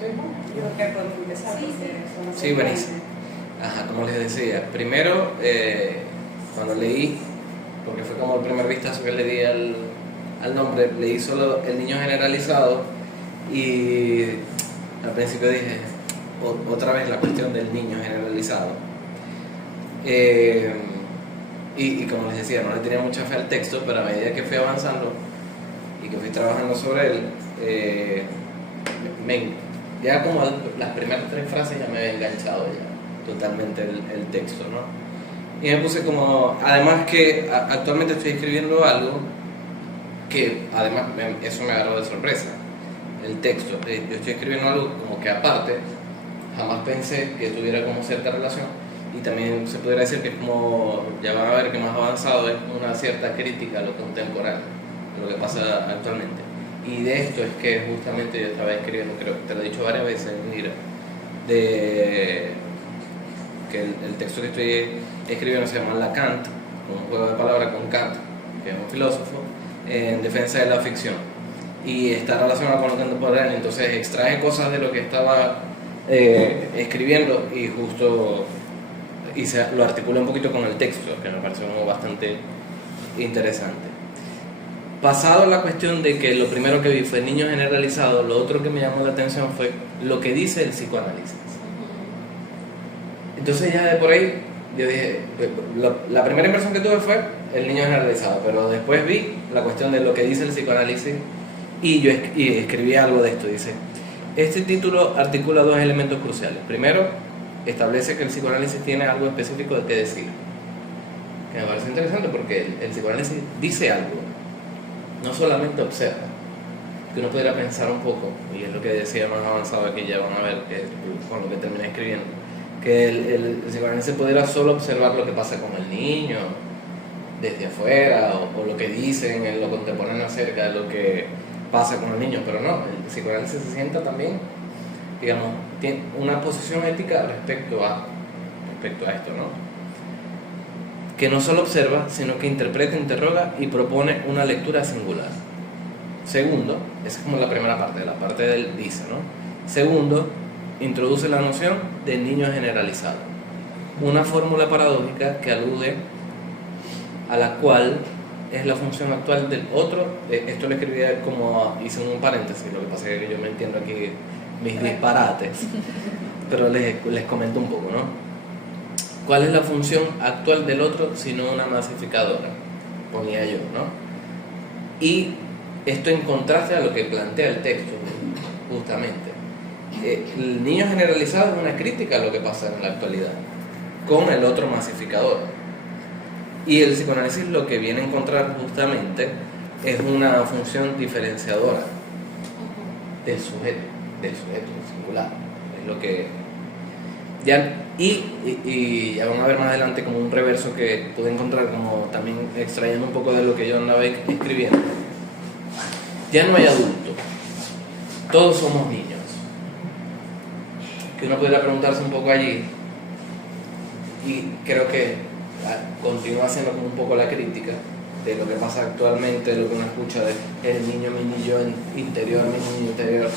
Sí, yo creo que podemos empezar. Sí, buenísimo. Ajá, como les decía, primero, cuando leí, porque fue como el primer vistazo que le di al nombre, leí solo El Niño Generalizado y al principio dije, otra vez la cuestión del niño generalizado. Y como les decía, no le tenía mucha fe al texto, pero a medida que fui avanzando y que fui trabajando sobre él, ya como las primeras 3 frases ya me había enganchado ya totalmente el texto, ¿no? Y me puse como, además que actualmente estoy escribiendo algo que además eso me agarró de sorpresa, el texto. Yo estoy escribiendo algo como que aparte, jamás pensé que tuviera como cierta relación, y también se podría decir que es como, ya van a ver que más avanzado es una cierta crítica a lo contemporáneo, a lo que pasa actualmente. Y de esto es que justamente yo estaba escribiendo, creo que te lo he dicho varias veces, mira, de que el texto que estoy escribiendo se llama Lacan, un juego de palabras con Kant, que es un filósofo, en defensa de la ficción, y está relacionado con lo contemporáneo. Entonces extraje cosas de lo que estaba escribiendo y justo lo articulé un poquito con el texto, que me pareció como bastante interesante. Pasado la cuestión de que lo primero que vi fue niño generalizado, lo otro que me llamó la atención fue lo que dice el psicoanálisis. Entonces ya de por ahí yo dije, la primera impresión que tuve fue el niño generalizado, pero después vi la cuestión de lo que dice el psicoanálisis y yo escribí algo de esto. Dice, este título articula 2 elementos cruciales. Primero, establece que el psicoanálisis tiene algo específico de qué decir, que me parece interesante porque el psicoanálisis dice algo, no solamente observa, que uno podría pensar un poco, y es lo que decía más avanzado aquí, ya van a ver que con lo que terminé escribiendo, que el psicoanálisis pudiera solo observar lo que pasa con el niño desde afuera, o lo que dicen en lo contemporáneo acerca de lo que pasa con el niño, pero no, el psicoanálisis se sienta también, digamos, tiene una posición ética respecto a esto, ¿no? Que no solo observa, sino que interpreta, interroga y propone una lectura singular. Segundo, esa es como la primera parte, la parte del dice, ¿no? Segundo, introduce la noción de niño generalizado, una fórmula paradójica que alude a la cual es la función actual del otro. Esto lo escribí como, hice un paréntesis, lo que pasa es que yo me entiendo aquí mis disparates, pero les comento un poco, ¿no? ¿Cuál es la función actual del otro sino una masificadora? Ponía yo, ¿no? Y esto en contraste a lo que plantea el texto, justamente. El niño generalizado es una crítica a lo que pasa en la actualidad, con el otro masificador. Y el psicoanálisis lo que viene a encontrar justamente es una función diferenciadora del sujeto singular. Es lo que ya, y ya van a ver más adelante como un reverso que pude encontrar, como también extrayendo un poco de lo que yo andaba escribiendo. Ya no hay adultos, todos somos niños. Que uno pudiera preguntarse un poco allí, y creo que continúa haciendo como un poco la crítica de lo que pasa actualmente, de lo que uno escucha de el niño, mi niño interior, mi niño interior,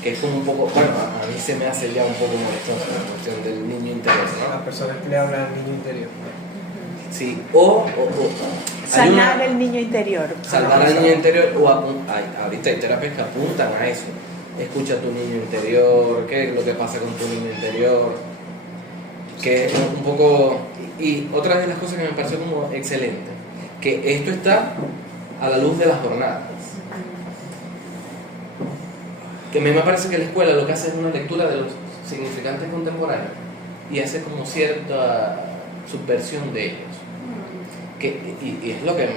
que es como un poco, bueno, a mí se me hace ya un poco molestoso la cuestión del niño interior, ¿no? Las personas que le hablan al niño interior. Sí, o sanar el niño interior. Salvar al niño interior, o ahorita hay terapias que apuntan a eso. Escucha a tu niño interior, qué es lo que pasa con tu niño interior, que es un poco. Y otra de las cosas que me pareció como excelente, que esto está a la luz de las jornadas. Que a mí me parece que la escuela lo que hace es una lectura de los significantes contemporáneos y hace como cierta subversión de ellos. Y es lo que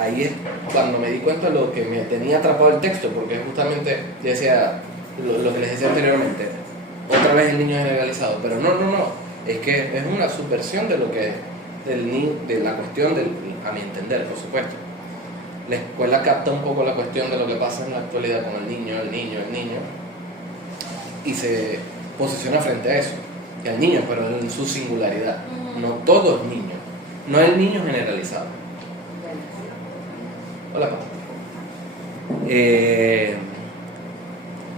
ahí es cuando me di cuenta de lo que me tenía atrapado el texto, porque justamente yo decía lo que les decía anteriormente, otra vez el niño generalizado, pero no, es que es una subversión de lo que de la cuestión a mi entender, por supuesto. La escuela capta un poco la cuestión de lo que pasa en la actualidad con el niño, y se posiciona frente a eso, que al niño, pero en su singularidad. No todo es niño, no el niño generalizado. Hola, papá.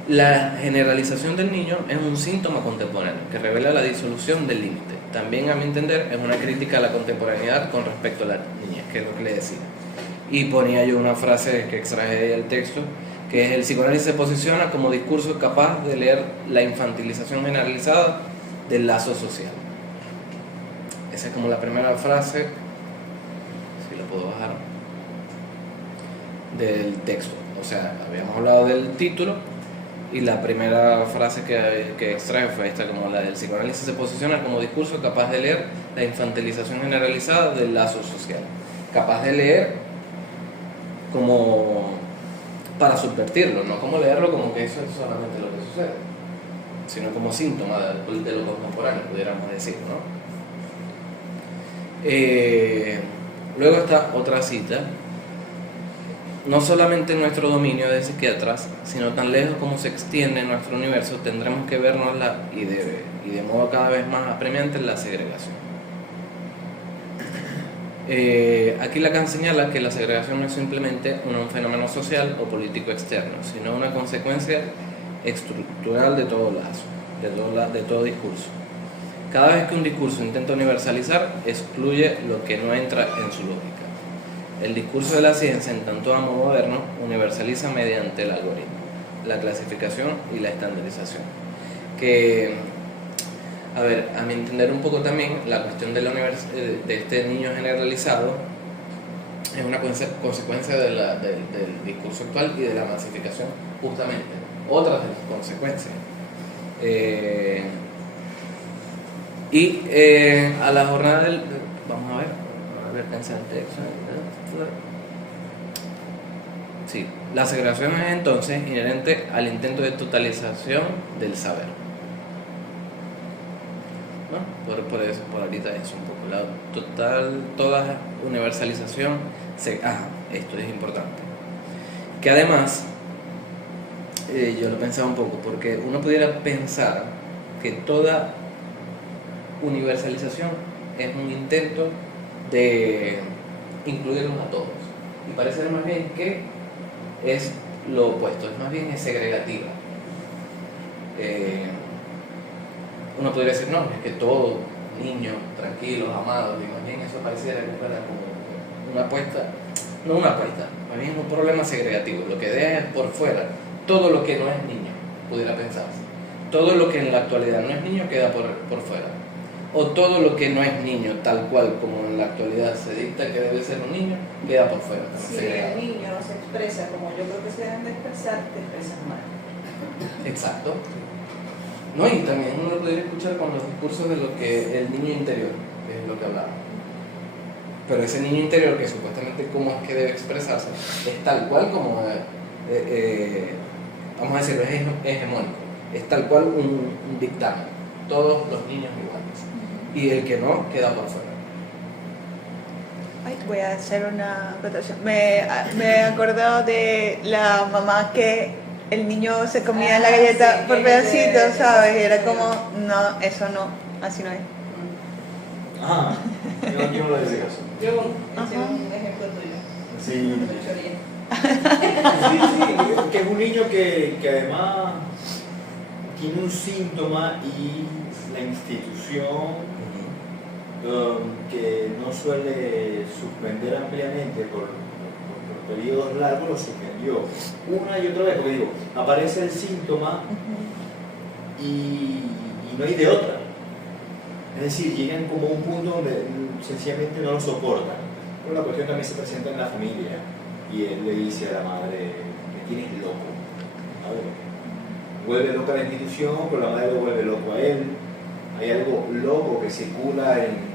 La generalización del niño es un síntoma contemporáneo que revela la disolución del límite. También, a mi entender, es una crítica a la contemporaneidad con respecto a la niñez, que es lo que le decía. Y ponía yo una frase que extraje del texto, que es: el psicoanálisis se posiciona como discurso capaz de leer la infantilización generalizada del lazo social. Esa es como la primera frase, si la puedo bajar, del texto. O sea, habíamos hablado del título y la primera frase que extraje fue esta, como la del psicoanálisis se posiciona como discurso capaz de leer la infantilización generalizada del lazo social. Capaz de leer como para subvertirlo, no como leerlo como que eso es solamente lo que sucede, sino como síntoma de lo contemporáneo, pudiéramos decir, ¿no? Luego está otra cita: no solamente nuestro dominio de psiquiatras, sino tan lejos como se extiende nuestro universo, tendremos que vernosla y de modo cada vez más apremiante la segregación. Aquí Lacan señala que la segregación no es simplemente un fenómeno social o político externo, sino una consecuencia estructural de todo lazo, de todo discurso. Cada vez que un discurso intenta universalizar, excluye lo que no entra en su lógica. El discurso de la ciencia, en tanto amo moderno, universaliza mediante el algoritmo, la clasificación y la estandarización. Que, a ver, a mi entender un poco también, la cuestión de este niño generalizado es una consecuencia del discurso actual y de la masificación, justamente. Otras de las consecuencias. A la jornada del... Vamos a ver, pensar el texto. Sí, la segregación es entonces inherente al intento de totalización del saber, ¿no? Por eso, por ahorita eso un poco. Toda universalización, esto es importante. Que además, yo lo pensaba un poco, porque uno pudiera pensar que toda universalización es un intento de incluirlos a todos, y parece más bien que es lo opuesto, es más bien es segregativa. Uno podría decir, no, es que todos niños tranquilos, amados, y más bien eso pareciera como una apuesta, no una apuesta, más bien es un problema segregativo. Lo que deja es por fuera todo lo que no es niño, pudiera pensarse. Todo lo que en la actualidad no es niño queda por fuera. O todo lo que no es niño, tal cual como en la actualidad se dicta que debe ser un niño, queda por fuera. Si el niño no se expresa como yo creo que se deben de expresar, te expresas mal. Exacto. No, y también uno lo podría escuchar con los discursos de lo que el niño interior, que es lo que hablaba. Pero ese niño interior, que supuestamente cómo es que debe expresarse, es tal cual como, vamos a decirlo, es hegemónico. Es tal cual un dictamen. Todos los niños iguales. Y el que no, queda por fuera. Ay, voy a hacer una acotación. Me he acordado de la mamá que el niño se comía la galleta por pedacitos, ¿sabes? Y era como, no, eso no, así no es. Yo no lo decía eso. Yo hice un ejemplo tuyo. Sí. Sí. Que es un niño que además tiene un síntoma y la institución que no suele suspender ampliamente por periodos largos, lo suspendió una y otra vez, porque digo, aparece el síntoma y no hay de otra. Es decir, llegan como a un punto donde sencillamente no lo soportan. Pero la cuestión también se presenta en la familia y él le dice a la madre: me tienes loco. Vuelve loca la institución, pero la madre lo vuelve loco a él. Hay algo loco que circula en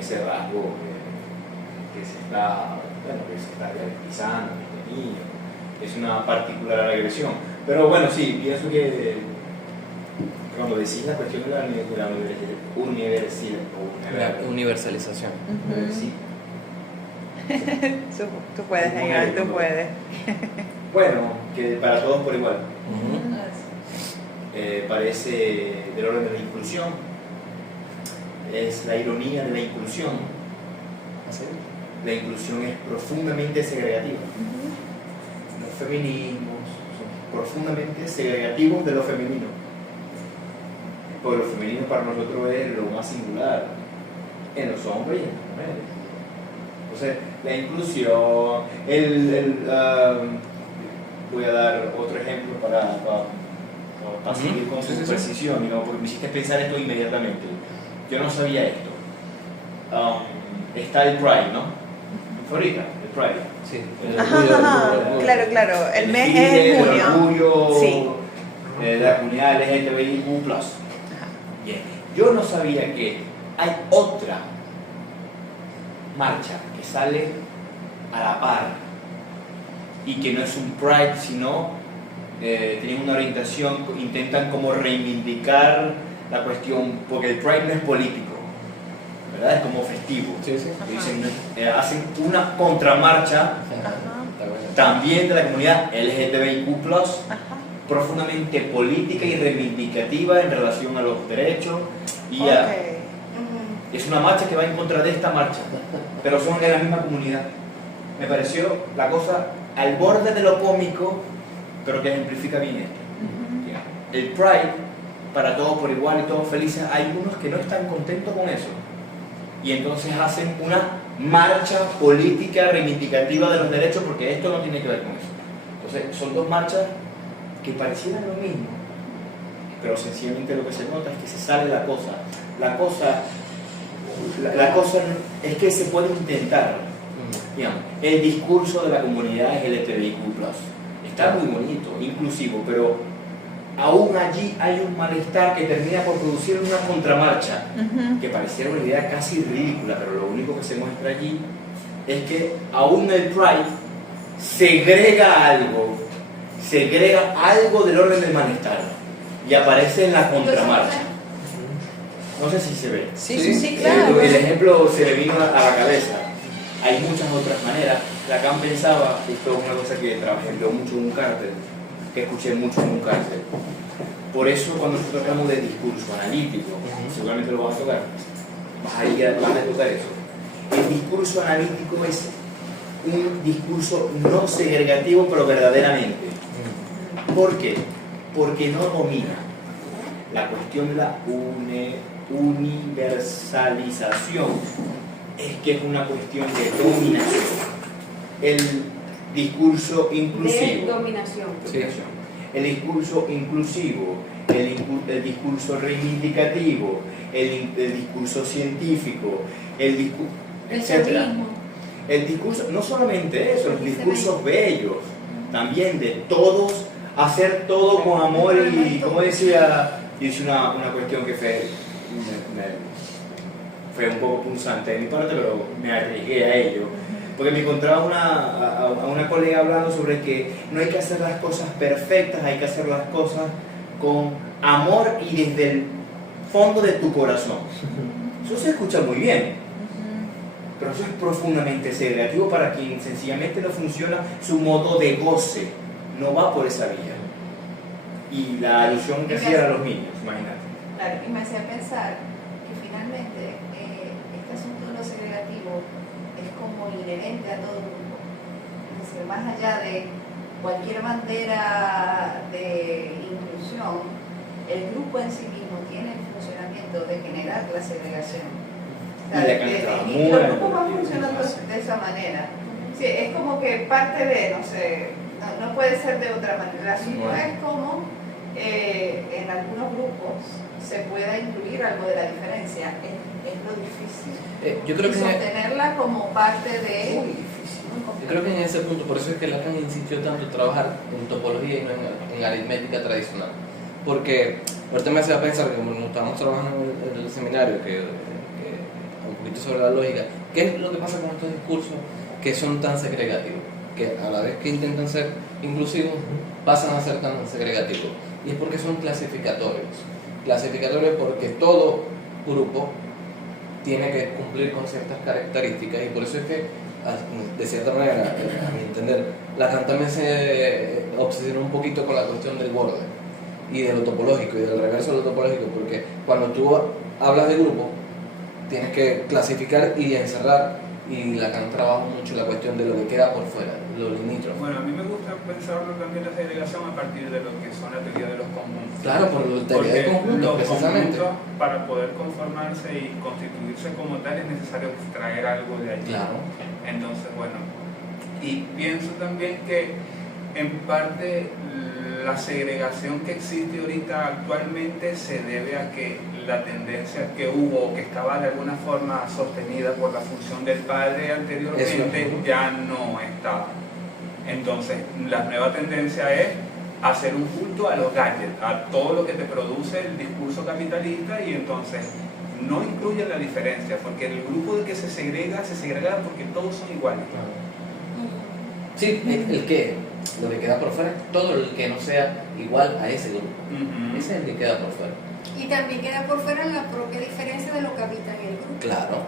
ese rasgo que se está realizando en este niño. Es una particular agresión. Pero bueno, sí, pienso que cuando decís la cuestión de la universalización. Sí. Tú puedes, Negar, tú puedes. Bueno, que para todos por igual. Parece del orden de la inclusión, es la ironía de la inclusión. La inclusión es profundamente segregativa. Los feminismos son profundamente segregativos de lo femenino. Porque lo femenino para nosotros es lo más singular en los hombres y en las mujeres. Entonces, la inclusión, voy a dar otro ejemplo para seguir con su precisión, digamos, porque me hiciste pensar esto inmediatamente. Yo no sabía esto. Está el Pride, ¿no? Ahorita, el Pride. Sí. Claro, el mes es desfile, en junio. El orgullo Sí. de la comunidad LGTBIQ+. Bien. Yo no sabía que hay otra marcha que sale a la par y que no es un Pride, sino tienen una orientación, intentan como reivindicar la cuestión, porque el Pride no es político, ¿verdad? Es como festivo. Sí, sí. Dicen, hacen una contramarcha Está bueno. también de la comunidad LGTBIQ+, profundamente política y reivindicativa en relación a los derechos y a... Es una marcha que va en contra de esta marcha, pero son de la misma comunidad. Me pareció la cosa al borde de lo cómico, pero que ejemplifica bien esto. El Pride, para todos por igual y todos felices, hay unos que no están contentos con eso. Y entonces hacen una marcha política reivindicativa de los derechos, porque esto no tiene que ver con eso. Entonces, son dos marchas que parecieran lo mismo, pero sencillamente lo que se nota es que se sale la cosa. La cosa es que se puede intentar, digamos, el discurso de la comunidad LGTBIQ+. Está muy bonito, inclusivo, pero aún allí hay un malestar que termina por producir una contramarcha, que pareciera una idea casi ridícula, pero lo único que se muestra allí es que aún el Pride segrega algo del orden del malestar y aparece en la contramarcha. No sé si se ve. Sí, claro. El ejemplo se me vino a la cabeza. Hay muchas otras maneras. Lacan pensaba, esto es una cosa que trabajé mucho en un cárcel, que escuché mucho en un cárcel. Por eso cuando nosotros hablamos de discurso analítico, seguramente lo vas a tocar, vas a tocar eso. El discurso analítico es un discurso no segregativo, pero verdaderamente. ¿Por qué? Porque no domina la cuestión de la universalización. Es que es una cuestión de dominación. El discurso inclusivo. De dominación. Sí. El discurso inclusivo, el discurso reivindicativo, el discurso científico, El etc. feminismo. El discurso, no solamente eso, los discursos bellos, también de todos, hacer todo con amor y, como decía, hice una cuestión que fue un poco punzante de mi parte, pero me arriesgué a ello. Porque me encontraba a una colega hablando sobre que no hay que hacer las cosas perfectas, hay que hacer las cosas con amor y desde el fondo de tu corazón. Eso se escucha muy bien, pero eso es profundamente segregativo para quien sencillamente no funciona su modo de goce, no va por esa vía. Y la alusión que hacía a los niños, imagínate. Claro, y me hacía pensar que finalmente este asunto de lo segregativo es como inherente a todo el grupo. Es decir, más allá de cualquier bandera de inclusión, el grupo en sí mismo tiene el funcionamiento de generar la segregación. O sea, y los grupos van funcionando de esa manera. Sí, es como que parte de, no sé, no puede ser de otra manera. El asunto es como en algunos grupos se pueda incluir algo de la diferencia. Es lo difícil. Yo creo y que sostenerla como parte de... Muy difícil. Yo creo que en ese punto, por eso es que Lacan insistió tanto en trabajar en topología y no en aritmética tradicional. Porque ahorita me hacía pensar que como estábamos trabajando en el seminario, que un poquito sobre la lógica, ¿qué es lo que pasa con estos discursos que son tan segregativos? Que a la vez que intentan ser inclusivos, pasan a ser tan segregativos. Y es porque son clasificatorios. Clasificatorios porque todo grupo tiene que cumplir con ciertas características, y por eso es que, de cierta manera, a mi entender, Lacan también se obsesionó un poquito con la cuestión del borde y de lo topológico y del reverso de lo topológico, porque cuando tú hablas de grupo tienes que clasificar y encerrar y Lacan trabaja mucho la cuestión de lo que queda por fuera, lo limítrofe. Bueno, a mí me gusta pensarlo también la segregación a partir de lo que son la teoría de los conjuntos. Claro, por la teoría de Porque conjuntos, los precisamente. conjuntos, para poder conformarse y constituirse como tal, es necesario extraer algo de allí. Claro. Entonces, bueno, y pienso también que en parte la segregación que existe ahorita actualmente se debe a que la tendencia que hubo, que estaba de alguna forma sostenida por la función del padre anteriormente, Eso. ya no está. Entonces, la nueva tendencia es hacer un culto a los gadgets, a todo lo que te produce el discurso capitalista, y entonces no incluye la diferencia, porque el grupo de que se segrega porque todos son iguales. Sí, lo que queda por fuera es todo el que no sea igual a ese grupo. Ese es el que queda por fuera. Y también queda por fuera la propia diferencia de lo que habita en el grupo. Claro.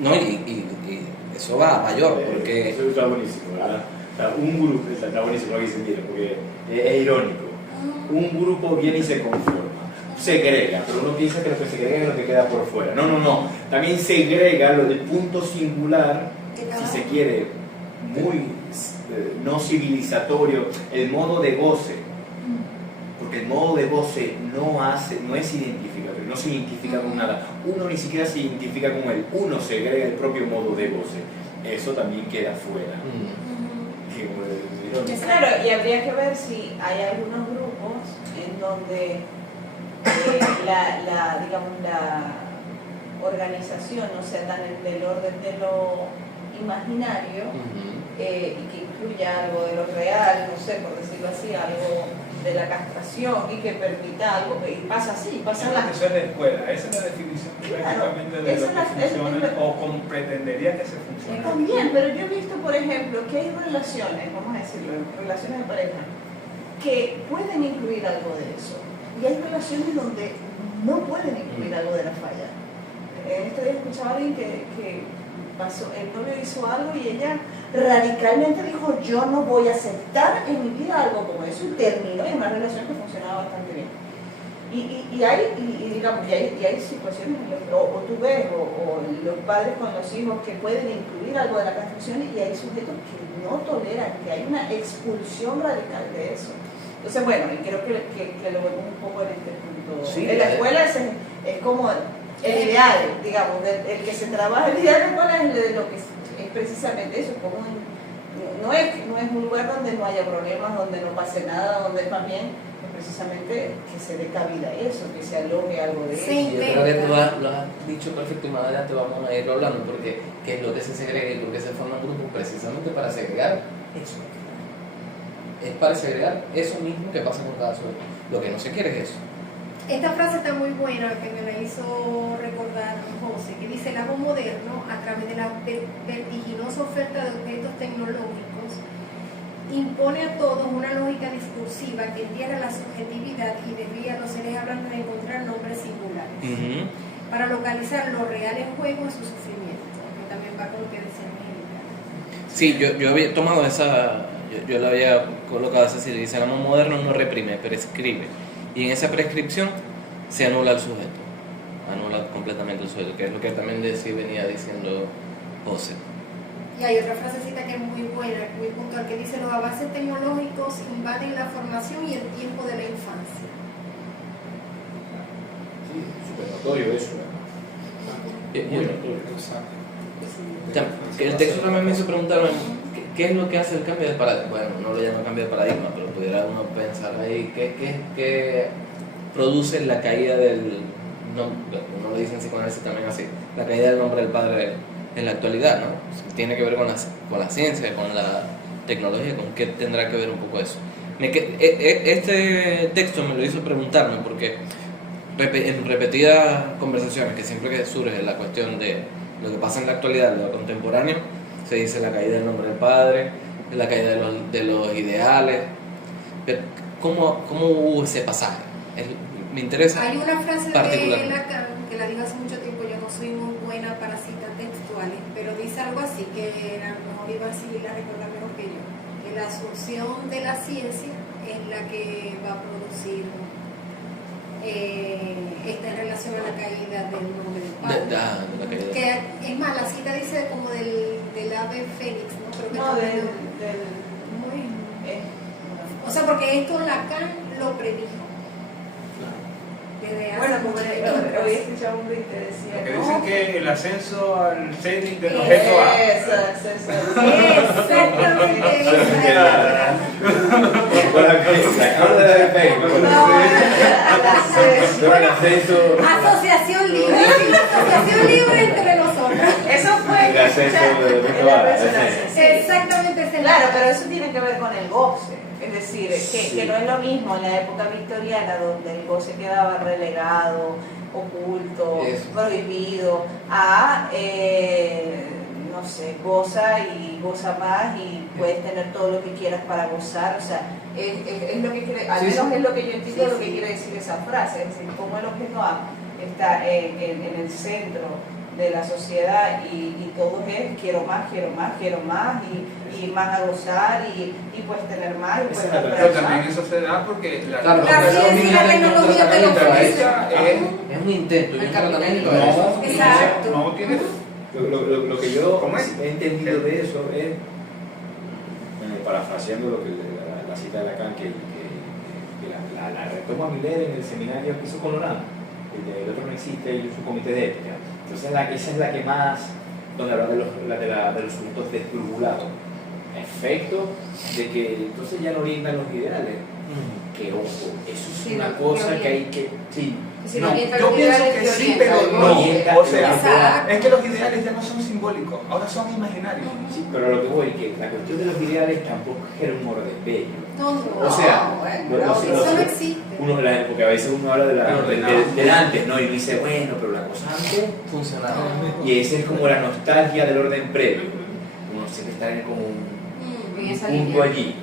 No, y eso va a mayor, porque... Eso está buenísimo, ¿verdad? O sea, un grupo, está buenísimo lo que dicen, porque es irónico. Un grupo viene y se conforma, segrega, pero uno piensa que lo que segrega es lo que queda por fuera. No. También segrega lo del punto singular, si se quiere, muy no civilizatorio, el modo de goce. Porque el modo de goce no es identificatorio, no se identifica con nada. Uno ni siquiera se identifica con él, uno segrega el propio modo de goce. Eso también queda fuera. Claro, y habría que ver si hay algunos grupos en donde digamos, la organización no sea tan del orden de lo imaginario, y que incluya algo de lo real, no sé, por decirlo así, algo de la castración, y que permita algo, y pasa así, pasa la... Eso es la escuela, esa es la definición prácticamente de lo que funciona o como pretendería que se funcione. También, pero yo he visto, por ejemplo, que hay relaciones, vamos a decirlo, relaciones de pareja, que pueden incluir algo de eso, y hay relaciones donde no pueden incluir algo de la falla. Este día escuchaba a alguien que pasó, el novio hizo algo y ella radicalmente dijo: yo no voy a aceptar en mi vida algo como eso, y terminó en una relación que funcionaba bastante bien. Y hay situaciones en las que o tú ves o los padres con los hijos que pueden incluir algo de la castración, y hay sujetos que no toleran, que hay una expulsión radical de eso. Entonces, bueno, y creo que lo vemos un poco en este punto. Sí, en la escuela es como el ideal, digamos, el que se trabaja el ideal de la escuela es de lo que es precisamente eso, como no es un lugar donde no haya problemas, donde no pase nada, donde más bien precisamente que se dé cabida a eso, que se aloje algo de eso. Yo creo que tú lo has dicho perfecto, y más adelante vamos a irlo hablando, porque ¿qué es lo que se segrega y por qué se forman grupos? Precisamente para segregar eso. Es para segregar eso mismo que pasa con cada sujeto. Lo que no se quiere es eso. Esta frase está muy buena, que me la hizo recordar José, que dice: el amo moderno, a través de la vertiginosa oferta de objetos tecnológicos, impone a todos una lógica discursiva que entierra la subjetividad y desvía a los seres hablantes de encontrar nombres singulares, para localizar lo real en juego y su sufrimiento, que también va con lo que decía Angélica. Sí, yo había tomado esa, yo la había colocado así, le dice: el amo moderno no reprime, prescribe. Y en esa prescripción se anula el sujeto, anula completamente el sujeto, que es lo que también venía diciendo José. Y hay otra frasecita que es muy buena, muy puntual, que dice: los avances tecnológicos invaden la formación y el tiempo de la infancia. Sí, súper notorio eso. Muy notorio. El texto también me hizo preguntarme ¿qué es lo que hace el cambio de paradigma? Bueno, no lo llamo cambio de paradigma, pero pudiera uno pensar ahí ¿qué produce la caída del nombre? Uno lo dice en psicoanálisis también así, la caída del nombre del padre en la actualidad, ¿no? Tiene que ver con la ciencia, con la tecnología, con qué tendrá que ver un poco eso. Este texto me lo hizo preguntarme porque en repetidas conversaciones que siempre que surge la cuestión de lo que pasa en la actualidad, lo contemporáneo, se dice la caída del nombre del padre, la caída de los ideales. Pero ¿cómo hubo ese pasaje? Me interesa. Hay una frase de Lacan que la digo hace mucho tiempo, yo no soy muy buena para citas textuales, pero dice algo así, que a lo mejor iba a seguir a recordar mejor que yo, que la asunción de la ciencia es la que va a producir esta en relación a la caída del nombre del padre. De la caída. Que es más, la cita dice como del del ave fénix, ¿no? Creo que No, también- del Muy- eh, O sea, porque esto Lacan lo predijo. Desde hace bueno, como mucho hoy tiempo. escuchaba un tweet que decía, Porque no, dicen que el ascenso al cenit del objeto A. Exactamente esa es la- Asociación libre, asociación libre entre nosotros. Eso fue El ascenso de en la resonancia, sí. Exactamente ese Claro, pero eso tiene que ver con el goce. Es decir, que no es lo mismo en la época victoriana donde el goce quedaba relegado, oculto, Eso. prohibido, a, no sé, goza y goza más y puedes tener todo lo que quieras para gozar. O sea, es lo que quiere, al Sí, menos sí. es lo que yo entiendo Sí, lo que sí. quiere decir esa frase. Es decir, cómo el objeto A está en el centro de la sociedad y todo es quiero más y más a gozar y puedes tener más y puedes Esa es la comprar Pero más. también eso se da porque la Claro, La pero ciencia y la tecnología te lo ofrecen. Es un intento y un tratamiento a no, eso. Exacto. no tiene Lo que yo ¿Cómo es? he entendido de eso es, parafraseando lo que la cita de Lacan, que la retoma Miller en el seminario que hizo con Laurent, el otro no existe, y su comité de ética. Entonces esa es la que más, donde habla de los sujetos desbrugulados. Efecto de que entonces ya no orientan los ideales. Que ojo, eso es Sí, una no, cosa que que hay que... Sí, Si No, no orienta yo los pienso ideales, que te sí, orienta pero el no. orienta, O sea, Exacto. es que los ideales ya no son simbólicos, ahora son imaginarios. sí, pero lo que voy es que la cuestión de los ideales tampoco es que era un orden bello. No, O sea, eso no existe. porque a veces uno habla Ordenado. del antes, ¿no? Y uno dice, bueno, pero la cosa antes, Funcionaba. y esa es como la nostalgia del orden previo. Uno siempre está en como En esa un punto línea. allí.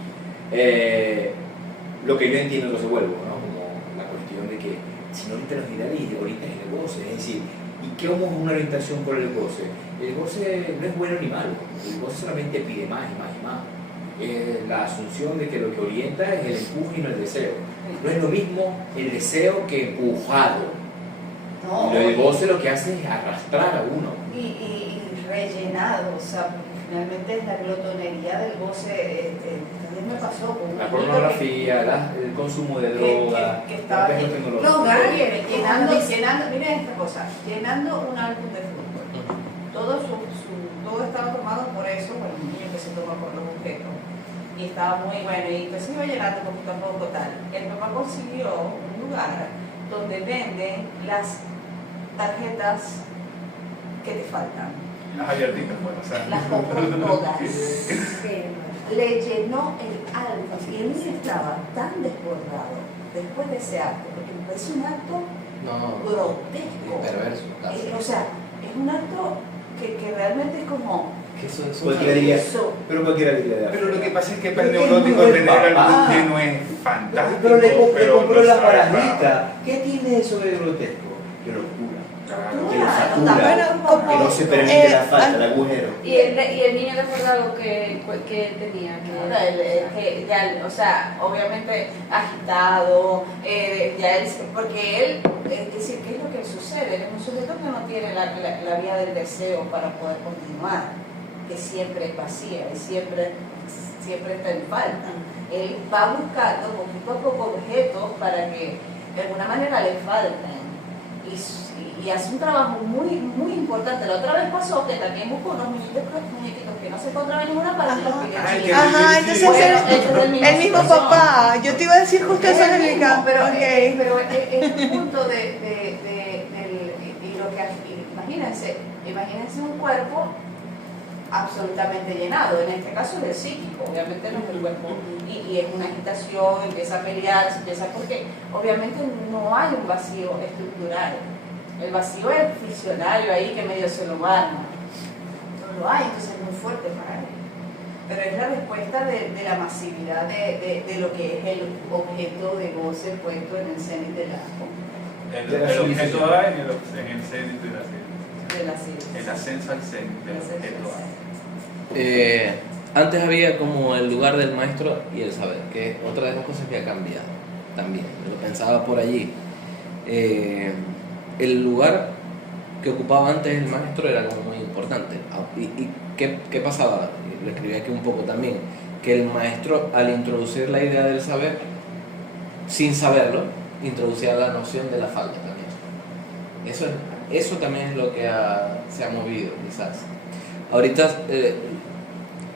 Lo que yo entiendo lo se vuelvo, ¿no? Como la cuestión de que si no orientas los ideales, orientas el goce. Es decir, ¿y qué vamos a una orientación por el goce? El goce no es bueno ni malo, el goce solamente pide más y más y más. Es la asunción de que lo que orienta es el empuje y no el deseo. No es lo mismo el deseo que empujado. No, El goce lo que hace es arrastrar a uno. y rellenado, o sea, finalmente es la glotonería del goce. También me pasó con un La amiguito pornografía, el consumo de droga, que estaba los bien. tecnológicos. No, Gary, llenando, miren esta cosa, llenando un álbum de fútbol. Todo estaba tomado por eso, bueno, un niño que se toma por los objetos. Y estaba muy bueno, y pues iba llenando poquito a poco tal. El papá consiguió un lugar donde venden las tarjetas que te faltan. Las abiertitas, bueno, o sea. Las compró todas. Sí. Le llenó el álbum y el niño estaba tan desbordado después de ese acto, porque me parece un acto No, grotesco. perverso. casi. O sea, es un acto que realmente es como Que eso es Cualquiera diría, eso. pero cualquiera diría. Pero lo que pasa es que para el Pero neurótico es tener algo papá. que no es fantástico, Pero le compró no la sabe parajita. ¿Qué tiene eso de grotesco? Que lo cura, Claro. que lo Bueno, satura, que no se permite la falta, el agujero. Y el niño le acuerda algo que tenía. O sea, obviamente agitado, porque él, es decir, ¿qué es lo que sucede? Él es un sujeto que no tiene la vía del deseo para poder continuar, que siempre es vacía y siempre está en falta. Él va buscando poquito a poco objetos para que de alguna manera le falten. Y hace un trabajo muy, muy importante. La otra vez pasó que también buscó unos muñequitos que no se encontraban en ninguna parte y los pidió en Ay, Chile. qué Ajá, entonces Bueno, el este es mismo situación. papá. Yo te iba a decir justo eso, Es el Angélica. mismo, pero, Ok. pero es el punto y lo que imagínense un cuerpo absolutamente llenado, en este caso del psíquico, obviamente no es el cuerpo, y es una agitación, empieza a pelear, porque obviamente no hay un vacío estructural, el vacío es ficcionario ahí que medio se lo arma, no lo hay, entonces es muy fuerte para él. Pero es la respuesta de la masividad de lo que es el objeto de goce puesto en el cenit de la objeto A en el cenit de la ciencia. El ascenso al cenit del objeto A. Antes había como el lugar del maestro y el saber, que es otra de las cosas que ha cambiado también. Lo pensaba por allí. El lugar que ocupaba antes el maestro era como muy importante. ¿Y qué pasaba? Lo escribí aquí un poco también, que el maestro al introducir la idea del saber, sin saberlo, introducía la noción de la falta también. Eso también es lo que se ha movido quizás. Ahorita,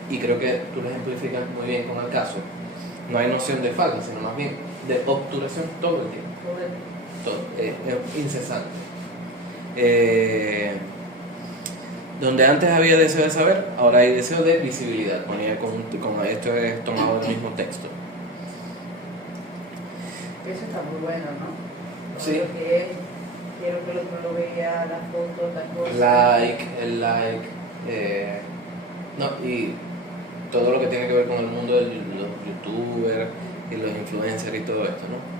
y creo que tú lo ejemplificas muy bien con el caso, no hay noción de falta, sino más bien de obturación todo el tiempo. Todo, es incesante. Donde antes había deseo de saber, ahora hay deseo de visibilidad. Ponía con esto es tomado del mismo texto. Eso está muy bueno, ¿no? Sí. Lo que es, quiero que el otro lo vea, las fotos, las cosas. El like, no, y todo lo que tiene que ver con el mundo de los youtubers y los influencers y todo esto, ¿no?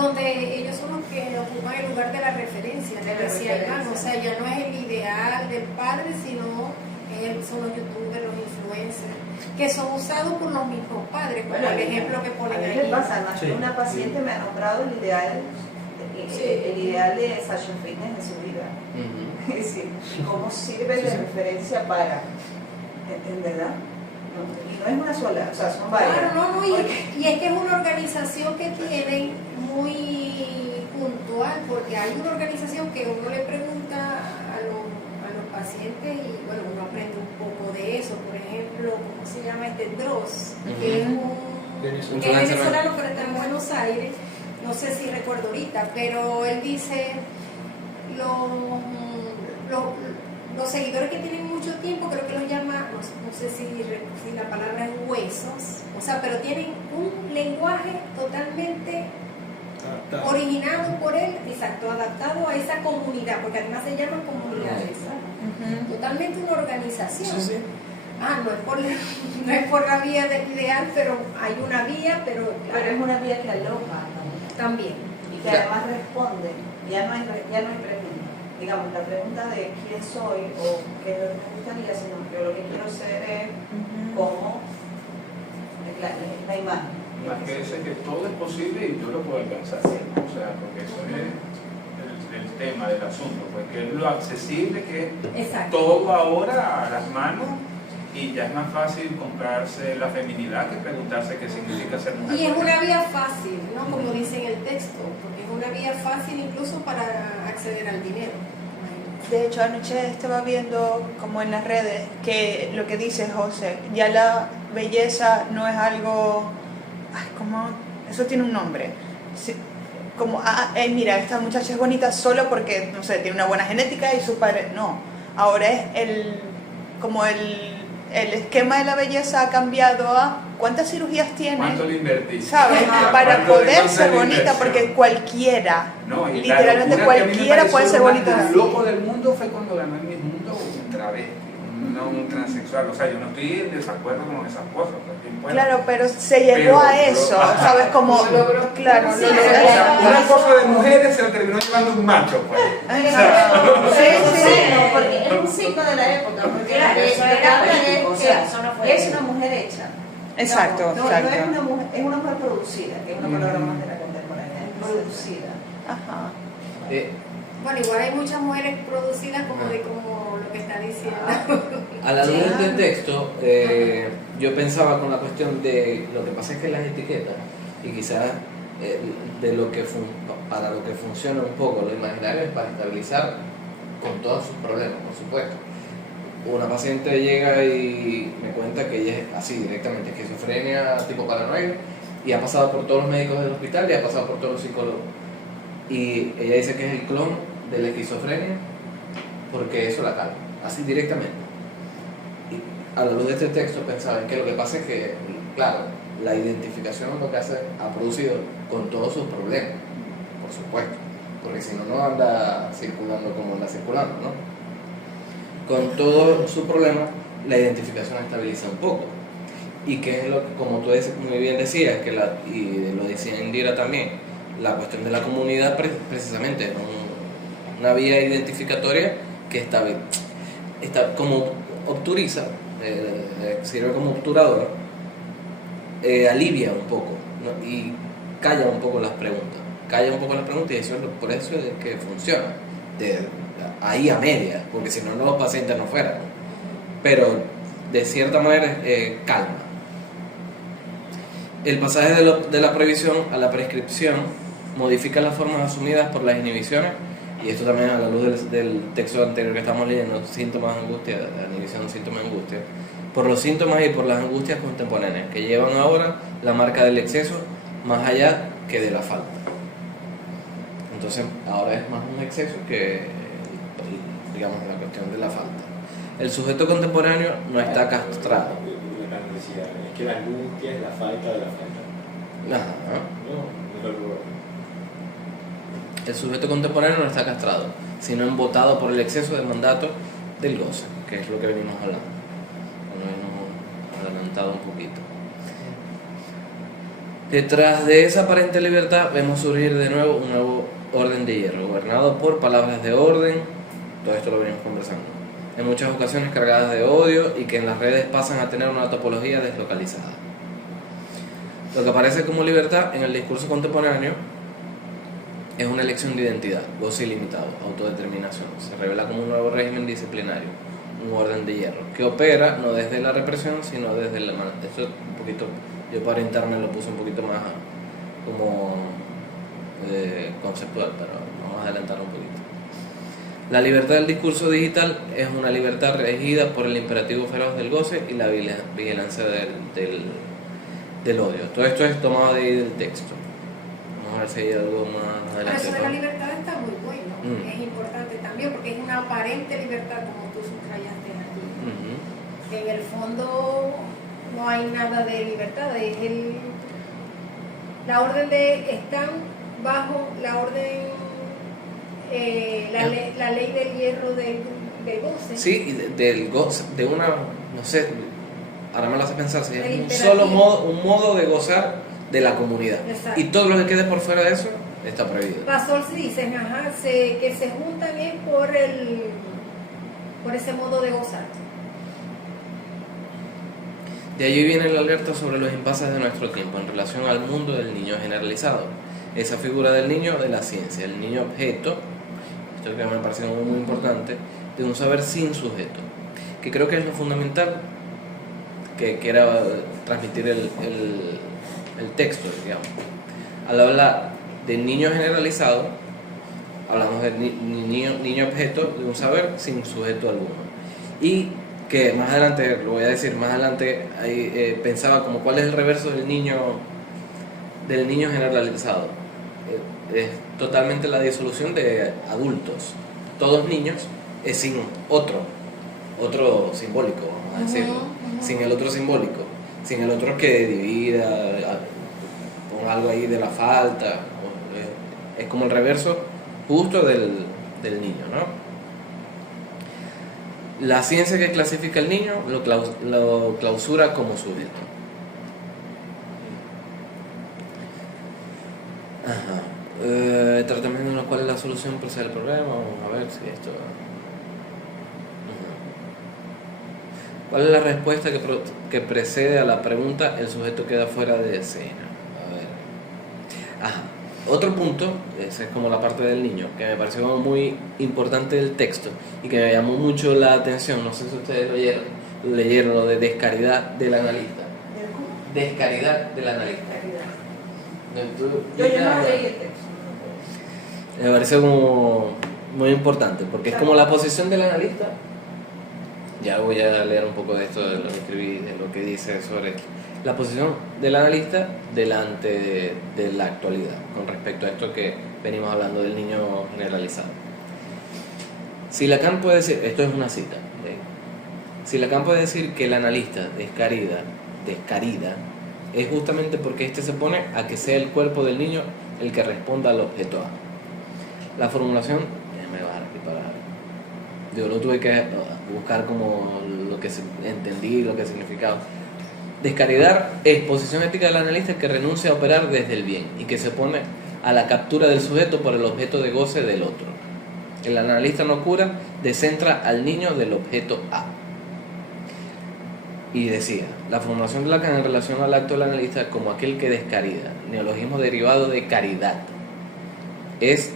Donde ellos son los que ocupan el lugar de la referencia, De la decía Iván. referencia. O sea, ya no es el ideal del padre, sino son los youtubers, los influencers, que son usados por los mismos padres, como el ejemplo que ponen a mí ahí. me pasa, además Sí. una paciente me ha nombrado el ideal de Sasha Fitness en su vida. Ujú. Es decir, cómo sirve de referencia para, ¿en verdad? No, y no es una sola, o sea, son varias. Claro, no, y Porque- es que es una organización que tienen muy puntual, porque hay una organización que uno le pregunta a los pacientes y bueno, uno aprende un poco de eso. Por ejemplo, ¿cómo se llama este Dross? Que es Venezolano. que es venezolano, pero está en Buenos Aires. No sé si recuerdo ahorita, pero él dice los seguidores que tienen mucho tiempo, creo que los llama, no sé si la palabra es huesos, o sea, pero tienen un lenguaje totalmente originado por él, exacto, adaptado a esa comunidad, porque además se llaman comunidades, totalmente una organización. Sí, sí. No es por la vía del ideal, pero hay una vía, pero Pero es una vía que aloja también. y que además responde, ya no hay pregunta. Digamos, la pregunta de quién soy o qué es lo que me gustaría, sino que lo que quiero ser es como la imagen. Más que ese que todo es posible y yo lo puedo alcanzar. O sea, porque eso es el tema del asunto, porque es lo accesible que es Exacto. todo ahora a las manos y ya es más fácil comprarse la feminidad que preguntarse qué significa ser mujer. Y es una vía fácil, ¿no? Como dice en el texto, porque es una vía fácil incluso para acceder al dinero. De hecho, anoche estaba viendo como en las redes que lo que dice José, ya la belleza no es algo, como, eso tiene un nombre, sí, como, mira, esta muchacha es bonita solo porque, no sé, tiene una buena genética y su padre, no, ahora es el esquema de la belleza ha cambiado a cuántas cirugías tiene, ¿Cuánto le invertiste? ¿sabes? Para ¿Cuánto poder cuánta ser la bonita, inversión? porque cualquiera, No, y literalmente la locura que a mí me cualquiera puede pareció ser lo más bonita. loco del mundo fue cuando ganó en mi mundo un travesti, no un transexual. O sea, yo no estoy en desacuerdo con esas cosas. Pues, bueno. Claro, pero se llegó a eso, ¿sabes? Como, claro, Sí, lo O logró. sea, una cosa de mujeres se lo terminó llevando un macho, pues. Porque es un signo de la época, porque Claro, lo eso que era hablan político, es o sea, eso no fue- que es una mujer hecha. Exacto, No, exacto. no es una mujer, es una mujer producida, que es una palabra más de la contemporánea, es producida. Ajá. Bueno, igual hay muchas mujeres producidas como lo que está diciendo. A la luz del texto, yo pensaba con la cuestión de lo que pasa es que las etiquetas y quizás para lo que funciona un poco lo imaginario es para estabilizar con todos sus problemas, por supuesto. Una paciente llega y me cuenta que ella es así directamente, esquizofrenia tipo paranoide, y ha pasado por todos los médicos del hospital y ha pasado por todos los psicólogos. Y ella dice que es el clon de la esquizofrenia porque eso la calma, así directamente. Y a la luz de este texto pensaba en que lo que pasa es que, claro, la identificación lo que hace ha producido con todos sus problemas, por supuesto, porque si no, no anda circulando como anda circulando, ¿no? Con todo su problema, la identificación estabiliza un poco. Y que es lo que, como tú muy bien decías, y lo decía Indira también, la cuestión de la comunidad precisamente, una vía identificatoria que está como obturiza, sirve como obturador, alivia un poco, ¿no? Y calla un poco las preguntas y eso por eso es que funciona, ahí a media, porque si no, los pacientes no fueran. Pero de cierta manera calma. El pasaje de la prohibición a la prescripción modifica las formas asumidas por las inhibiciones, y esto también a la luz del texto anterior que estamos leyendo, síntomas de angustia, la inhibición de síntomas de angustia, por los síntomas y por las angustias contemporáneas, que llevan ahora la marca del exceso más allá que de la falta. Entonces, ahora es más un exceso que, digamos, la cuestión de la falta. El sujeto contemporáneo no está castrado. Es que la angustia es la falta de la falta. Ajá. No es lo. El sujeto contemporáneo no está castrado, sino embotado por el exceso de mandato del goce, que es lo que venimos hablando. Nos hemos adelantado un poquito. Detrás de esa aparente libertad vemos surgir de nuevo un nuevo orden de hierro, gobernado por palabras de orden, todo esto lo venimos conversando, en muchas ocasiones cargadas de odio y que en las redes pasan a tener una topología deslocalizada. Lo que aparece como libertad en el discurso contemporáneo es una elección de identidad, goce ilimitado, autodeterminación. Se revela como un nuevo régimen disciplinario, un orden de hierro, que opera no desde la represión, sino desde la... Esto un poquito, yo para orientarme lo puse un poquito más como conceptual, pero vamos a adelantar un poquito. La libertad del discurso digital es una libertad regida por el imperativo feroz del goce y la vigilancia del odio. Todo esto es tomado de ahí del texto. Vamos a ver si hay algo más Pero adelante. eso de la libertad está muy bueno, es importante también porque es una aparente libertad como tú subrayaste aquí. En el fondo no hay nada de libertad, es la orden de están bajo la orden, la ley del hierro del goce. Sí, y del goce, de una, no sé, ahora me lo hace pensar, si es El un imperativo. solo modo, un modo de gozar de la comunidad. Exacto. Y todo lo que quede por fuera de eso está prohibido. Pasó si dicen, que se juntan es por ese modo de gozar. De allí viene la alerta sobre los impases de nuestro tiempo en relación al mundo del niño generalizado. Esa figura del niño de la ciencia, el niño objeto, esto que me parece muy, muy importante, de un saber sin sujeto, que creo que es lo fundamental que quiera transmitir el texto, digamos. Al hablar de niño generalizado, hablamos de niño objeto de un saber sin sujeto alguno. Y que más adelante, lo voy a decir, más adelante ahí, pensaba como cuál es el reverso del niño generalizado. Es totalmente la disolución de adultos. Todos niños es sin otro simbólico, vamos a decirlo. Sin el otro simbólico, sin el otro que divida, ponga algo ahí de la falta. Es como el reverso justo del niño, ¿no? La ciencia que clasifica al niño lo clausura como sujeto. Ajá. Tratamiento en el cual la solución procede al problema. Vamos a ver si esto... ¿Cuál es la respuesta que precede a la pregunta? El sujeto queda fuera de escena. A ver. Ajá. Otro punto, esa es como la parte del niño, que me pareció muy importante del texto y que me llamó mucho la atención. No sé si ustedes lo leyeron lo de descaridad del analista. Descaridad del analista. Yo no leí el texto. Me parece como muy importante, porque es como la posición del analista. Ya voy a leer un poco de esto, de lo que escribí, de lo que dice sobre la posición del analista delante de la actualidad, con respecto a esto que venimos hablando del niño generalizado. Si Lacan puede decir, esto es una cita, si Lacan puede decir que el analista descarida, es justamente porque éste se pone a que sea el cuerpo del niño el que responda al objeto A. La formulación, déjame bajar aquí para... Yo lo tuve que buscar como lo que entendí, lo que significaba. Descaridad es posición ética del analista que renuncia a operar desde el bien y que se opone a la captura del sujeto por el objeto de goce del otro. El analista no cura, descentra al niño del objeto A. Y decía, la formulación de Lacan en relación al acto del analista como aquel que descarida, neologismo derivado de caridad, es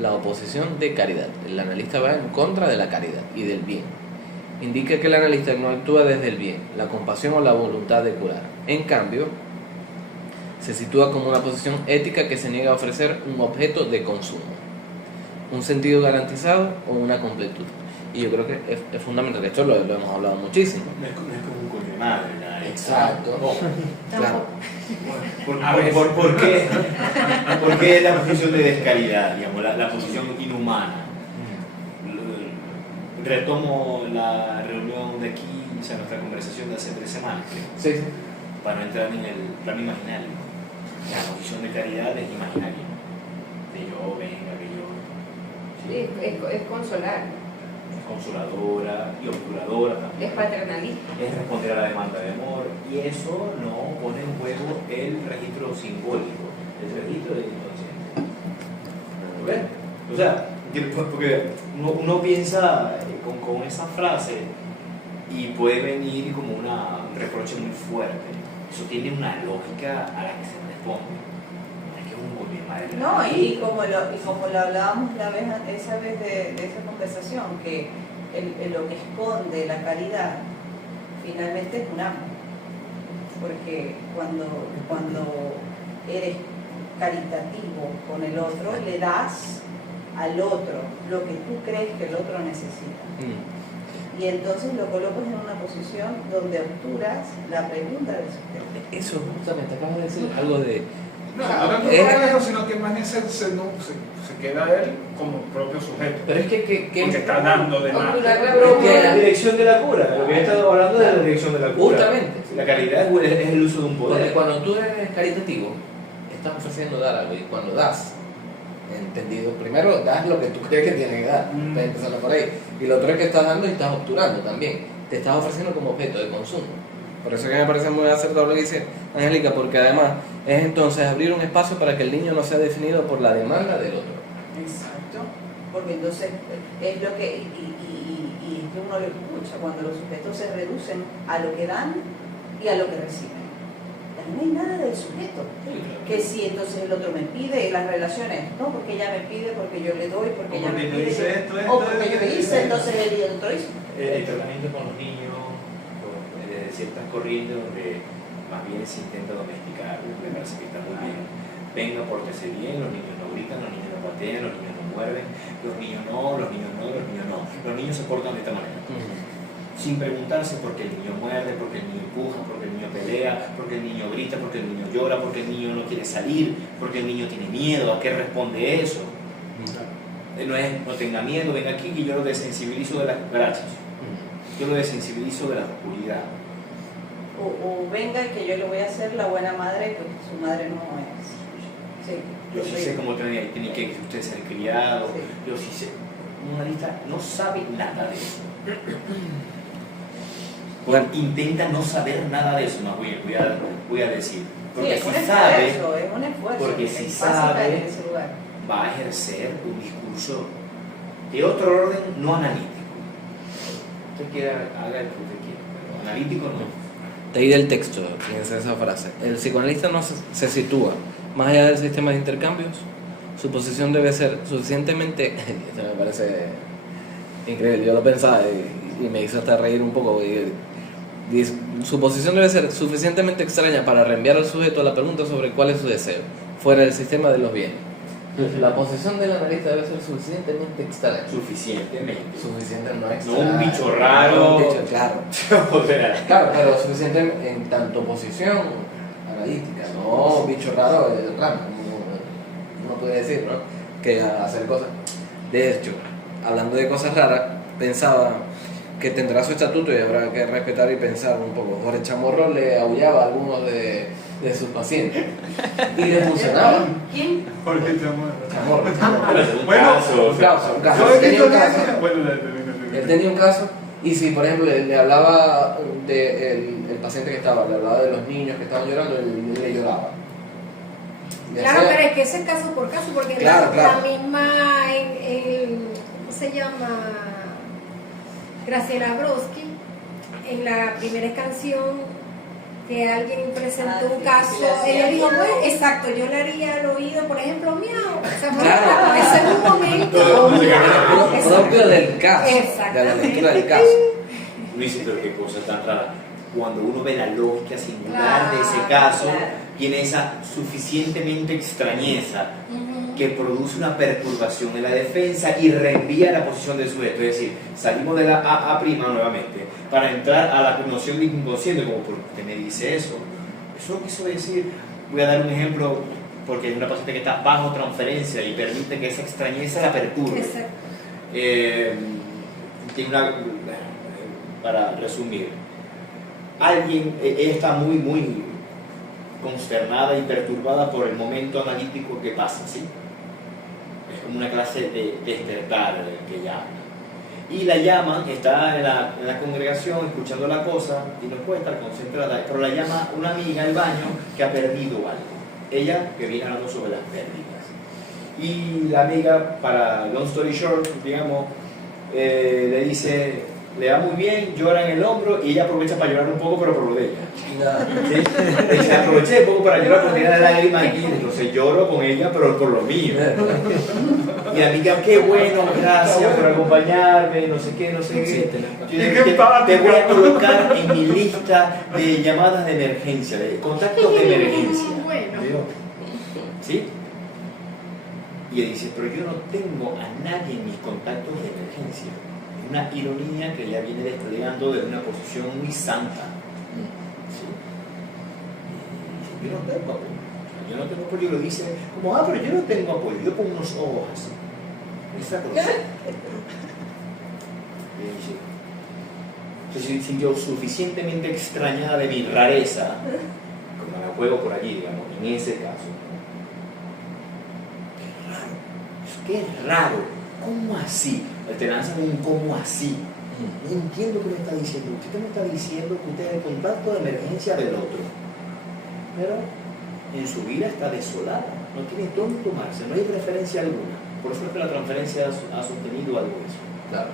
la oposición de caridad. El analista va en contra de la caridad y del bien. Indica que el analista no actúa desde el bien, la compasión o la voluntad de curar. En cambio, se sitúa como una posición ética que se niega a ofrecer un objeto de consumo, un sentido garantizado o una completud. Y yo creo que es fundamental. Esto lo hemos hablado muchísimo. No es como un coño de madre, nada. Exacto. Claro. ¿Por qué la posición de descaridad, digamos, la posición inhumana? Retomo la reunión de aquí, o sea, nuestra conversación de hace 3 semanas, creo, Sí, sí. para no entrar en el plano imaginario. La posición de caridad es imaginaria. De yo, venga, que yo. Sí, es consolar, Es consoladora y obturadora también. es paternalista. Es responder a la demanda de amor, y eso no pone en juego el registro simbólico, el registro de inconsciente. ¿Lo ven? O sea, porque uno piensa con esa frase y puede venir como un reproche muy fuerte. Eso tiene una lógica a la que se responde. Es que es un coño de madre. No, y como lo hablábamos esa vez de esa conversación, que lo que esconde la caridad finalmente es un amo. Porque cuando eres caritativo con el otro, le das al otro lo que tú crees que el otro necesita. Y entonces lo colocas en una posición donde obturas la pregunta del sujeto. Eso justamente, acabas de decir algo de... No, ahora no es eso, sino que más bien se queda él como propio sujeto. Pero es que Porque está dando de más. La dirección de la cura, lo que he estado hablando es la dirección de la cura. Justamente. La caridad es el uso de un Porque poder. cuando tú eres caritativo, estás ofreciendo dar algo, y cuando das, entendido, primero das lo que tú crees que tienes que dar, empezando por ahí, y lo otro es que estás dando y estás obturando también, te estás ofreciendo como objeto de consumo. Por eso que me parece muy acertado lo que dice Angélica, porque además es entonces abrir un espacio para que el niño no sea definido por la demanda del otro. Exacto, porque entonces es lo que, y es que uno lo escucha, cuando los sujetos se reducen a lo que dan y a lo que reciben. No hay nada del sujeto. Que si entonces el otro me pide, las relaciones, no, porque ella me pide, porque yo le doy, porque ella me pide, o porque yo hice, entonces él y el otro hizo. El tratamiento con los niños, de ciertas corrientes donde más bien se intenta domesticar, me parece que está muy bien. Venga, pórtese bien, los niños no gritan, los niños no patean, los niños no muerden, los niños no, los niños no, los niños no. Los niños se portan de esta manera. Sin preguntarse por qué el niño muerde, por qué el niño empuja, por qué el niño pelea, por qué el niño grita, por qué el niño llora, por qué el niño no quiere salir, por qué el niño tiene miedo, ¿a qué responde eso? No es, no tenga miedo, venga aquí que yo lo desensibilizo de las gracias. Yo lo desensibilizo de la oscuridad. O venga que yo le voy a hacer la buena madre que su madre no es. Sí, Yo sí sé cómo tiene que usted ser criado, Sí. yo sí sé. Un analista no sabe nada de eso. Bueno. Intenta no saber nada de eso, más voy a decir. Porque sí, si sabe, es un esfuerzo. porque si es fácil sabe, caer en ese lugar. va a ejercer un discurso de otro orden no analítico. Usted quiera, haga lo que usted quiera, pero analítico no. De ahí del texto, fíjense esa frase. El psicoanalista no se sitúa más allá del sistema de intercambios. Su posición debe ser suficientemente... Esto me parece increíble, yo lo pensaba y me hizo hasta reír un poco. Dice, su posición debe ser suficientemente extraña para reenviar al sujeto a la pregunta sobre cuál es su deseo, fuera del sistema de los bienes. La posición del analista debe ser suficientemente extraña. Suficientemente. Suficiente no No extraña. un bicho raro. No un bicho, claro. O sea, Claro, pero suficiente en tanto posición analítica, no bicho raro del ramo, uno puede decir, ¿no? Que hacer cosas. De hecho, hablando de cosas raras, pensaba que tendrá su estatuto y habrá que respetar y pensar un poco. Jorge Chamorro le aullaba a algunos de sus pacientes y le funcionaba. ¿Quién? Jorge Chamorro. Chamorro. Bueno, Un caso. yo he Tenía visto un caso. bueno, Él tenía un caso y si por ejemplo le hablaba el paciente que estaba, le hablaba de los niños que estaban llorando, él le lloraba. Claro, pero es que ese es caso por caso, porque Claro, la misma, ¿cómo se llama? Graciela Brodsky, en la primera canción que alguien presentó un sí, caso, sí, ella sí. dijo, bueno, exacto, yo le haría al oído, por ejemplo, miau, o sea, Claro. ese mismo propio del caso, de la Exactamente. lectura del caso. Luis, pero qué cosa tan rara. Cuando uno ve la lógica singular de ese Claro, caso, claro. tiene esa suficientemente extrañeza Ujú. que produce una perturbación en la defensa y reenvía la posición del sujeto. Es decir, salimos de la A' nuevamente para entrar a la noción de inconsciente, como ¿por qué me dice eso? Eso quiso decir, voy a dar un ejemplo, porque es una paciente que está bajo transferencia y permite que esa extrañeza la perturbe. Exacto. Tiene una, para resumir, ella está muy consternada y perturbada por el momento analítico que pasa, ¿sí? Es como una clase de despertar que ella habla. Y la llaman, está en la congregación escuchando la cosa y no puede estar concentrada, pero la llama una amiga al baño que ha perdido algo. Ella que viene hablando sobre las pérdidas. Y la amiga, para long story short, digamos, le dice, le va muy bien, llora en el hombro y ella aprovecha para llorar un poco, pero por lo de ella. ¿Sí? Le dice, aproveché un poco para llorar porque tiene la lágrima aquí, entonces lloro con ella, pero por lo mío. Y la amiga, qué bueno, gracias por acompañarme, no sé qué. Te voy a colocar en mi lista de llamadas de emergencia, de contactos de emergencia. Bueno. ¿Sí? Y ella dice, pero yo no tengo a nadie en mis contactos de emergencia. Es una ironía que ella viene desplegando desde una posición muy santa. ¿Sí? Y dice, yo no tengo apoyo. Yo no tengo apoyo. Y lo dice como, pero yo no tengo apoyo. Yo pongo unos ojos así. Esa cosa. Y dice, se sintió suficientemente extrañada de mi rareza, como la juego por allí, digamos, en ese caso. Qué raro, ¿cómo así? Te lanzan un ¿cómo así? No entiendo qué me está diciendo. Usted me está diciendo que usted es el contacto de emergencia del otro. Pero en su vida está desolada, no tiene dónde tomarse, no hay referencia alguna. Por eso es que la transferencia ha sostenido algo de eso. Claro.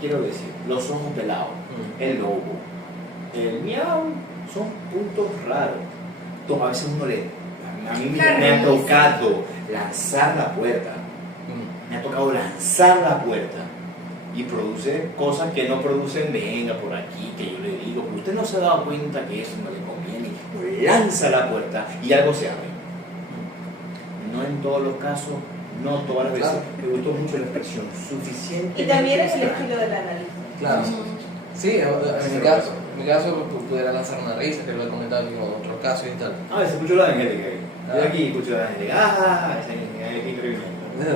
Quiero decir, los ojos pelados, el lobo, el miau, son puntos raros. A veces uno a mí me ha tocado lanzar la puerta. Me ha tocado lanzar la puerta y produce cosas que no producen, venga por aquí, que yo le digo, pero usted no se ha dado cuenta que eso no le conviene, lanza la puerta y algo se abre. No en todos los casos, no todas las veces. Me gustó mucho la expresión, suficiente. Y también es el estilo del analista. Claro. Sí, en mi caso pudiera lanzar una risa, que lo he comentado aquí con otros casos y tal. A veces escucho la de Angélica ahí. Yo aquí escucho la de Angélica. Es increíble. Es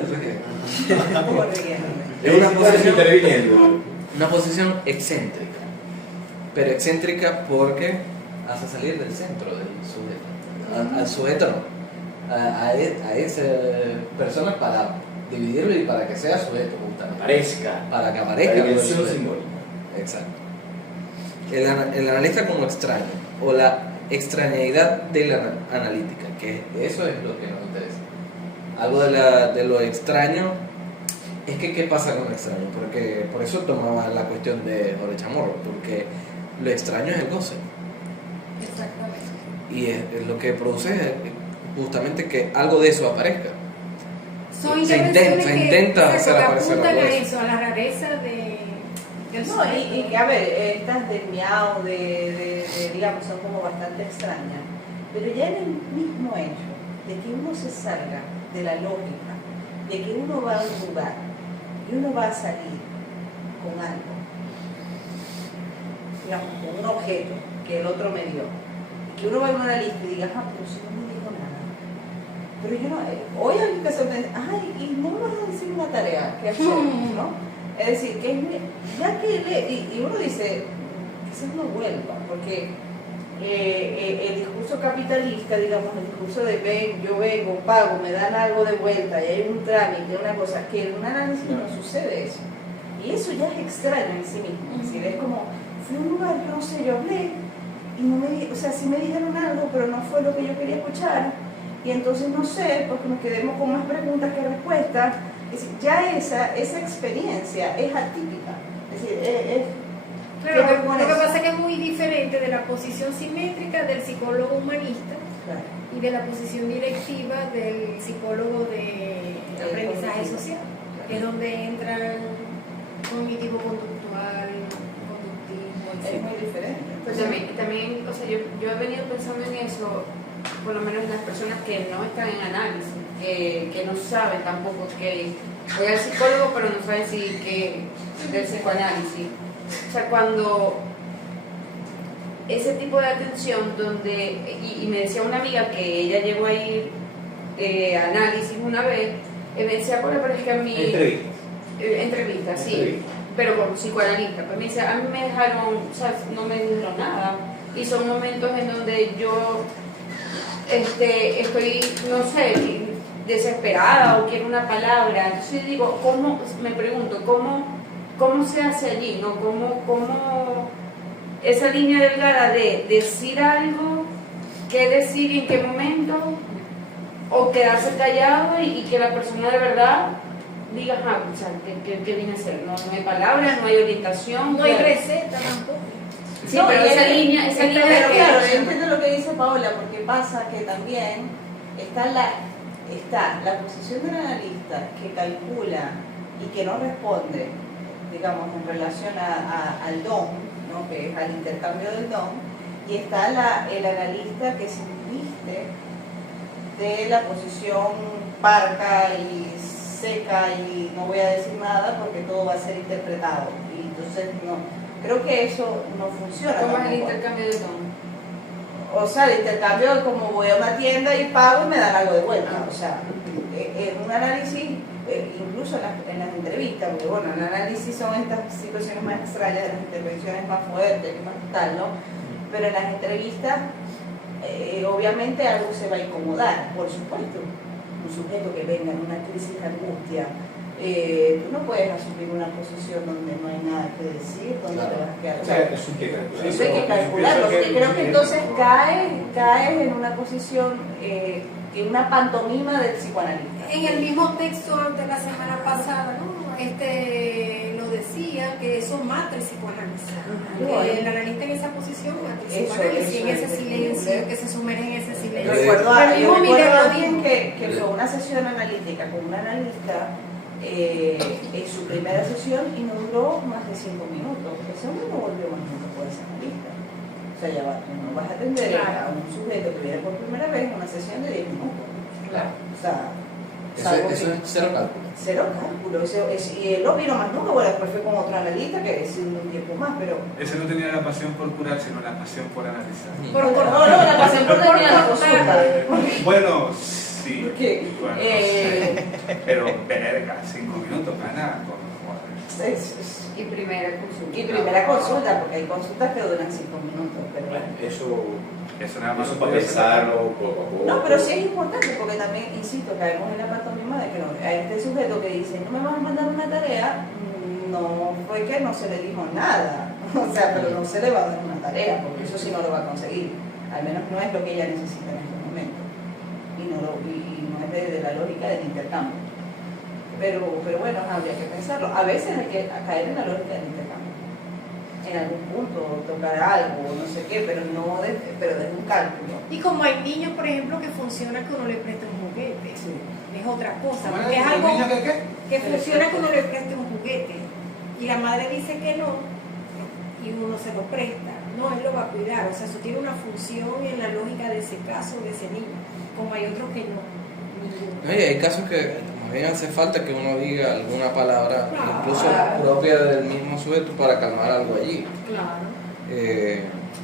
una posición excéntrica, pero excéntrica porque hace salir del centro del sujeto, al sujeto no, a esa persona para dividirlo y para que sea sujeto, justamente. Para que aparezca la como dimensión sujeto. simbólica. Exacto. El analista como extraño, o la extrañeidad de la analítica, que eso es lo que nos interesa. Algo de lo extraño es que ¿qué pasa con lo extraño? Porque por eso tomaba la cuestión de Jorge Chamorro, porque lo extraño es el goce. Exactamente. Y es lo que produce es justamente que algo de eso aparezca. Son Se intervenciones intenta que hacer aparecer apuntan algo a de eso. eso, a la rareza del No, sujeto. y que a ver, estas del miau, digamos, son como bastante extrañas. Pero ya en el mismo hecho de que uno se salga de la lógica, de que uno va a un lugar y uno va a salir con algo, digamos, con un objeto que el otro me dio, y que uno va a una lista y diga, pero si no me dijo nada. Pero yo no, hoy alguien me sorprende, y no me vas a decir una tarea que hacer, ¿no? Es decir, que ya que y uno dice, quizás no vuelva, porque el discurso capitalista, digamos, el discurso de yo vengo, pago, me dan algo de vuelta y hay un trámite, una cosa, que en un análisis no sucede eso. Y eso ya es extraño en sí mismo. Es decir, es como, fui a un lugar, yo no sé, yo hablé, y no me, o sea, sí me dijeron algo, pero no fue lo que yo quería escuchar, y entonces no sé, porque nos quedemos con más preguntas que respuestas. Es decir, ya esa experiencia es atípica. Es decir, Claro, lo que pasa es que es muy diferente de la posición simétrica del psicólogo humanista y de la posición directiva del psicólogo de aprendizaje social. que es donde entran cognitivo conductual, conductismo, Es etc. muy diferente. Pues también, o sea, yo he venido pensando en eso, por lo menos en las personas que no están en análisis, que no saben tampoco que voy al psicólogo, pero no saben si que del psicoanálisis. O sea, cuando ese tipo de atención donde, y me decía una amiga que ella llegó a ir a análisis una vez, me decía, bueno, pero es que a mí... Entrevistas, sí. Entrevistas. Pero con psicoanalista. Pues me dice, a mí me dejaron, o sea, no me dijeron nada. Y son momentos en donde yo estoy, no sé, desesperada o quiero una palabra. Entonces digo, me pregunto, ¿cómo se hace allí? ¿No? ¿Cómo esa línea delgada de decir algo, qué decir y en qué momento, o quedarse callado y que la persona de verdad diga, o sea, ¿qué viene a ser? No hay palabras, no hay orientación. No hay receta tampoco. Sí, pero esa línea pero de que... claro, yo entiendo lo que dice Paola, porque pasa que también está la posición del analista que calcula y que no responde, digamos, en relación al don, ¿no? Que es al intercambio del don, y está el analista que se viste de la posición parca y seca y no voy a decir nada porque todo va a ser interpretado, y entonces no, creo que eso no funciona. ¿Cómo es el tampoco. intercambio de don? O sea, el intercambio es como voy a una tienda y pago y me dan algo de vuelta. O sea, en un análisis, incluso en las entrevistas, porque bueno, en el análisis son estas situaciones más extrañas, las intervenciones más fuertes, más tal, ¿no? Pero en las entrevistas, obviamente algo se va a incomodar, por supuesto. Un sujeto que venga en una crisis de angustia, tú no puedes asumir una posición donde no hay nada que decir, donde te vas a quedar. O sea, eso hay que calcular. Eso hay que calcularlo, porque creo que entonces caes en una posición, en una pantomima del psicoanalista. En el mismo texto de la semana pasada, ¿no? Lo decía, que eso mata el psicoanálisis. Que el analista en esa posición mata el psicoanálisis, en ese silencio, que se sumerge en ese silencio. Recuerdo a Pero mismo Miguel lo alguien dijo. que fue a una sesión analítica con un analista en su primera sesión y no duró más de 5 minutos. Ese hombre no volvió más nunca por ese analista. O sea, ya no vas a atender a un sujeto que viene por primera vez en una sesión de 10 minutos. Claro. O sea, Eso es cero cálculo. cero cálculo. Y él no vino más nunca, bueno, después fue con otro analista que sí un tiempo más, pero... Ese no tenía la pasión por curar, sino la pasión por analizar. Por No, la pasión por terminar la consulta. Bueno, sí. Porque, Bueno, no sé. Pero verga, 5 minutos, gana con Y primera consulta. y primera consulta, porque hay consultas que duran 5 minutos, pero bueno. eso nada más Eso para pensarlo poco a poco. No, pero sí es importante porque también, insisto, caemos en la pantomima de que no, a este sujeto que dice no me vas a mandar una tarea, no fue que no se le dijo nada, o sea, pero no se le va a dar una tarea, porque eso sí no lo va a conseguir, al menos no es lo que ella necesita en este momento, y no es de la lógica del intercambio. Pero bueno, habría que pensarlo, a veces hay que caer en la lógica del intercambio. En algún punto tocar algo, no sé qué, pero desde un cálculo. Y como hay niños, por ejemplo, que funciona que uno le preste un juguete, es otra cosa, ¿Cómo porque es? es algo ¿Los niños qué? que funciona que uno le preste un juguete y la madre dice que no y uno se lo presta, no, él lo va a cuidar, o sea, eso tiene una función en la lógica de ese caso, de ese niño, como hay otros que no. Oye, hay casos que más bien hace falta que uno diga alguna palabra, Claro. incluso propia del mismo sujeto, para calmar algo allí. Claro.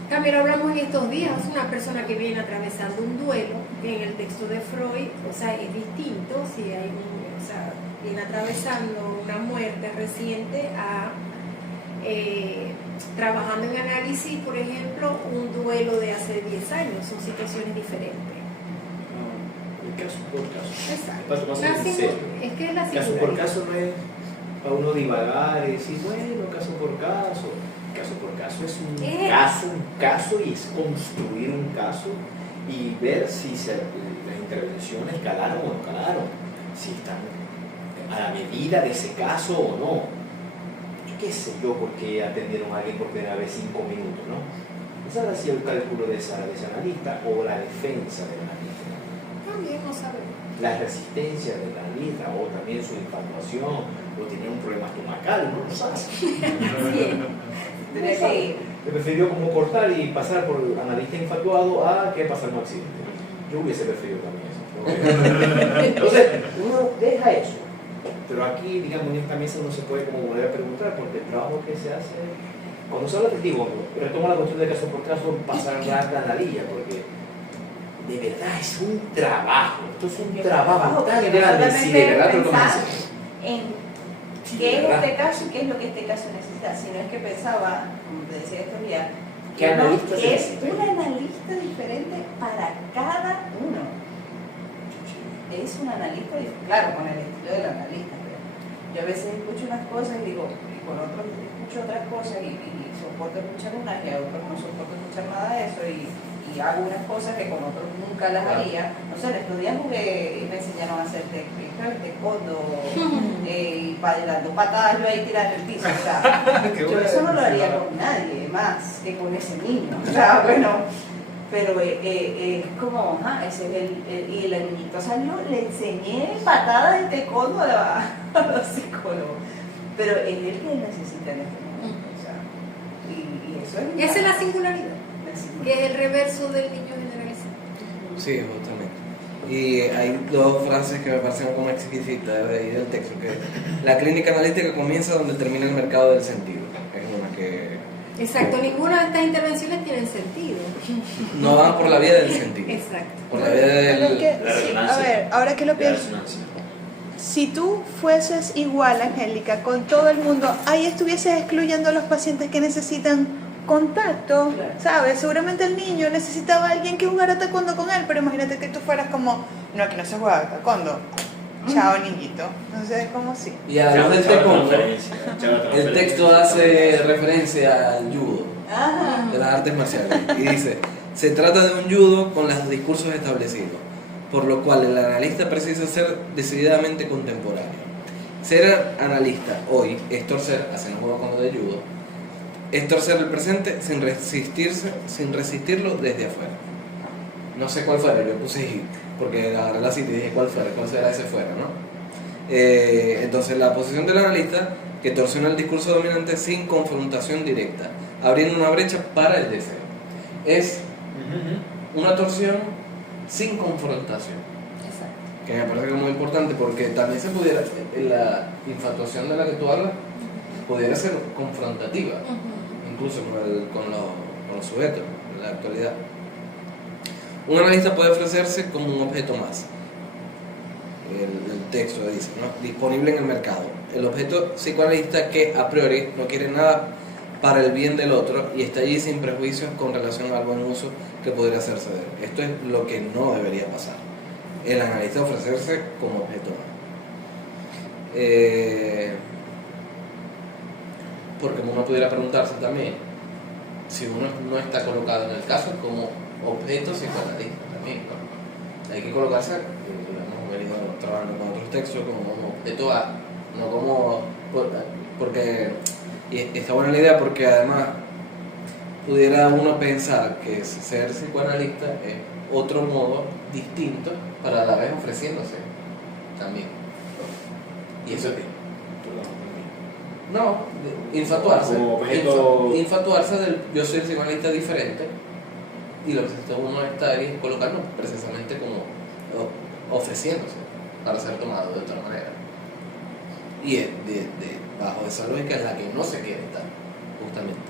También hablamos en estos días, una persona que viene atravesando un duelo, que en el texto de Freud, o sea, es distinto, si hay o sea, viene atravesando una muerte reciente a trabajando en análisis, por ejemplo, un duelo de hace 10 años, son situaciones diferentes. Caso por caso. Exacto. Paso en serio. Es que es la Caso por singularidad. caso no es para uno divagar y decir, bueno, caso por caso. Caso por caso es un caso y es construir un caso y ver si las intervenciones calaron o no calaron, si están a la medida de ese caso o no. Yo qué sé yo por qué atendieron a alguien por primera vez 5 minutos, ¿no? Esa era el cálculo de ese analista o la defensa del analista. También no sabemos. la resistencia del analista o también su infatuación o tenía un problema estomacal, no lo sabe. Tiene que ir. Le prefirió como cortar y pasar por analista infatuado a que pasar un accidente. Yo hubiese preferido también eso. Entonces, uno deja eso. Pero aquí, digamos, en esta mesa no se puede como volver a preguntar porque el trabajo que se hace, cuando se habla de digo, retomo la cuestión de caso por caso, pasar la analizia, porque de verdad es un trabajo. Esto es un trabajo tan grande. Sí, de verdad lo pensar comencé. en Sí, qué es ¿verdad? este caso y qué es lo que este caso necesita. Si no es que pensaba, como te decía estos días, ¿Qué analista se que es necesita? un analista diferente para cada uno. Es un analista, claro, con el estilo del analista. Pero yo a veces escucho unas cosas y digo, y con otros escucho otras cosas y soporto escuchar unas y a otros no soporto escuchar nada de eso y hago unas cosas que con otros nunca las haría. No sé, en estos días jugué y me enseñaron a hacer taekwondo y dando patadas yo ahí tirando el piso. O sea, yo eso no lo haría con nadie más que con ese niño. O sea, bueno, pero es como, ese es y el niñito salió, le enseñé patadas de taekwondo a los psicólogos. Pero es el que necesita en este momento. O sea, y eso es. Esa es la singularidad, que es el reverso del niño generalizado. Sí, justamente. Y hay dos frases que me parecen como exquisitas de ahí del texto, que la clínica analítica comienza donde termina el mercado del sentido. Es una que Exacto, ninguna de estas intervenciones tiene sentido. no van por la vía del sentido, Exacto. por la vía Pero es del... que, La sí, a resonancia. ver, ahora que lo La pienso, resonancia. si tú fueses igual, Angélica, con todo el mundo, ahí estuvieses excluyendo a los pacientes que necesitan contacto, Claro. ¿sabes? Seguramente el niño necesitaba a alguien que jugara taekwondo con él, pero imagínate que tú fueras como, no, aquí no se juega taekwondo, chao niñito, entonces es como si. Y además del taekwondo, El el texto hace referencia al judo, Ajá. de las artes marciales, y dice, se trata de un judo con los discursos establecidos, por lo cual el analista precisa ser decididamente contemporáneo. Ser analista hoy es torcer, hacen un juego como de judo, es torcer el presente sin resistirlo desde afuera. No sé cuál fuera, yo puse hit, porque agarré la cita y dije cuál será ese fuera, ¿no? Entonces la posición del analista que torsiona el discurso dominante sin confrontación directa, abriendo una brecha para el deseo. Es una torsión sin confrontación, Exacto. que me parece que es muy importante porque también se pudiera, la infatuación de la que tú hablas, pudiera ser confrontativa, incluso con los sujetos en la actualidad. Un analista puede ofrecerse como un objeto más. El texto dice, ¿no? Disponible en el mercado. El objeto psicoanalista que a priori no quiere nada para el bien del otro y está allí sin prejuicios con relación al buen uso que podría hacerse de él. Esto es lo que no debería pasar. El analista ofrecerse como objeto más. Porque uno pudiera preguntarse también si uno no está colocado en el caso como objeto psicoanalista también, ¿no? Hay que colocarse, hemos venido trabajando con otros textos, como objeto A, no como, porque, y está buena la idea porque además pudiera uno pensar que ser psicoanalista es otro modo distinto para a la vez ofreciéndose también. Y eso es no, infatuarse. Como objeto- Infatuarse del yo soy el psicoanalista diferente y lo que uno está ahí es colocarlo precisamente como ofreciéndose para ser tomado de otra manera. Y es bajo esa lógica es la que no se quiere estar, justamente.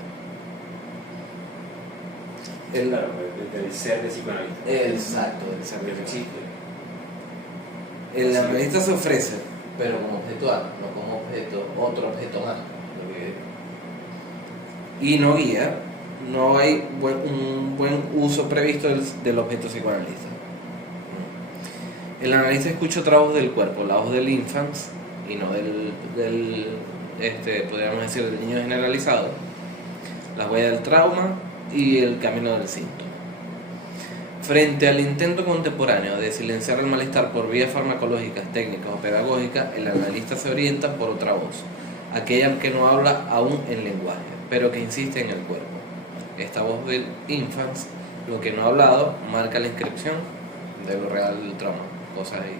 Claro, del ser de psicoanalista. Exacto, del ser Que de existe. El analista se ofrece, pero como objeto A, no como otro objeto más. Y no guía, no hay un buen uso previsto del objeto psicoanalista. El analista escucha otra voz del cuerpo, la voz del infans, y no podríamos decir, del niño generalizado, las huellas del trauma y el camino del síntoma. Frente al intento contemporáneo de silenciar el malestar por vías farmacológicas, técnicas o pedagógicas, el analista se orienta por otra voz, aquella que no habla aún en lenguaje, pero que insiste en el cuerpo. Esta voz del infans, lo que no ha hablado, marca la inscripción de lo real del trauma, cosas ahí.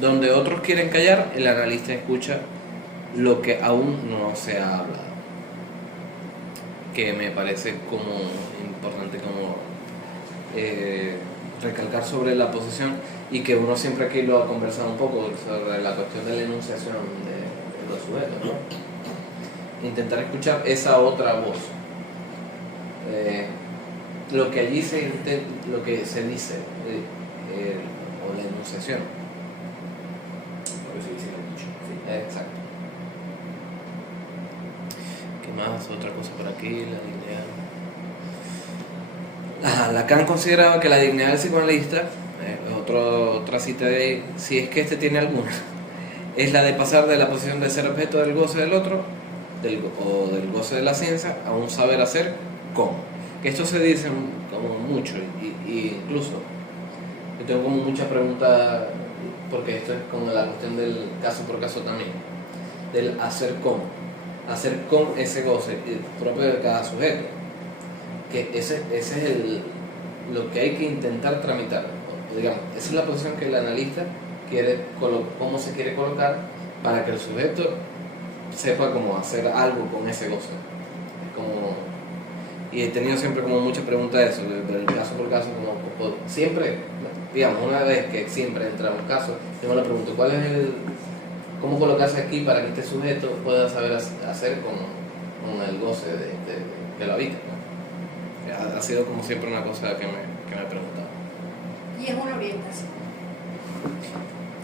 Donde otros quieren callar, el analista escucha lo que aún no se ha hablado, que me parece como importante como recalcar sobre la posición, y que uno siempre aquí lo ha conversado un poco sobre la cuestión de la enunciación de los sujetos, ¿no? Intentar escuchar esa otra voz, lo que allí lo que se dice, o la enunciación. Por eso dice el dicho. Sí, exacto. ¿Qué más? Otra cosa por aquí, la dignidad. Lacan consideraba que la dignidad del psicoanalista, otra cita de ahí, si es que este tiene alguna, es la de pasar de la posición de ser objeto del goce del otro, o del goce de la ciencia, a un saber hacer cómo. Que esto se dice como mucho, y incluso yo tengo como muchas preguntas, porque esto es como la cuestión del caso por caso también, del hacer con ese goce propio de cada sujeto, que ese es lo que hay que intentar tramitar, digamos, esa es la posición que el analista quiere, cómo se quiere colocar para que el sujeto sepa cómo hacer algo con ese goce. Y he tenido siempre como muchas preguntas de eso, del caso por caso, como siempre, digamos, una vez que siempre entra un caso, yo me le pregunto, ¿cómo colocarse aquí para que este sujeto pueda saber hacer con el goce de la vida? Ha sido como siempre una cosa que me he preguntado. Y es una orientación.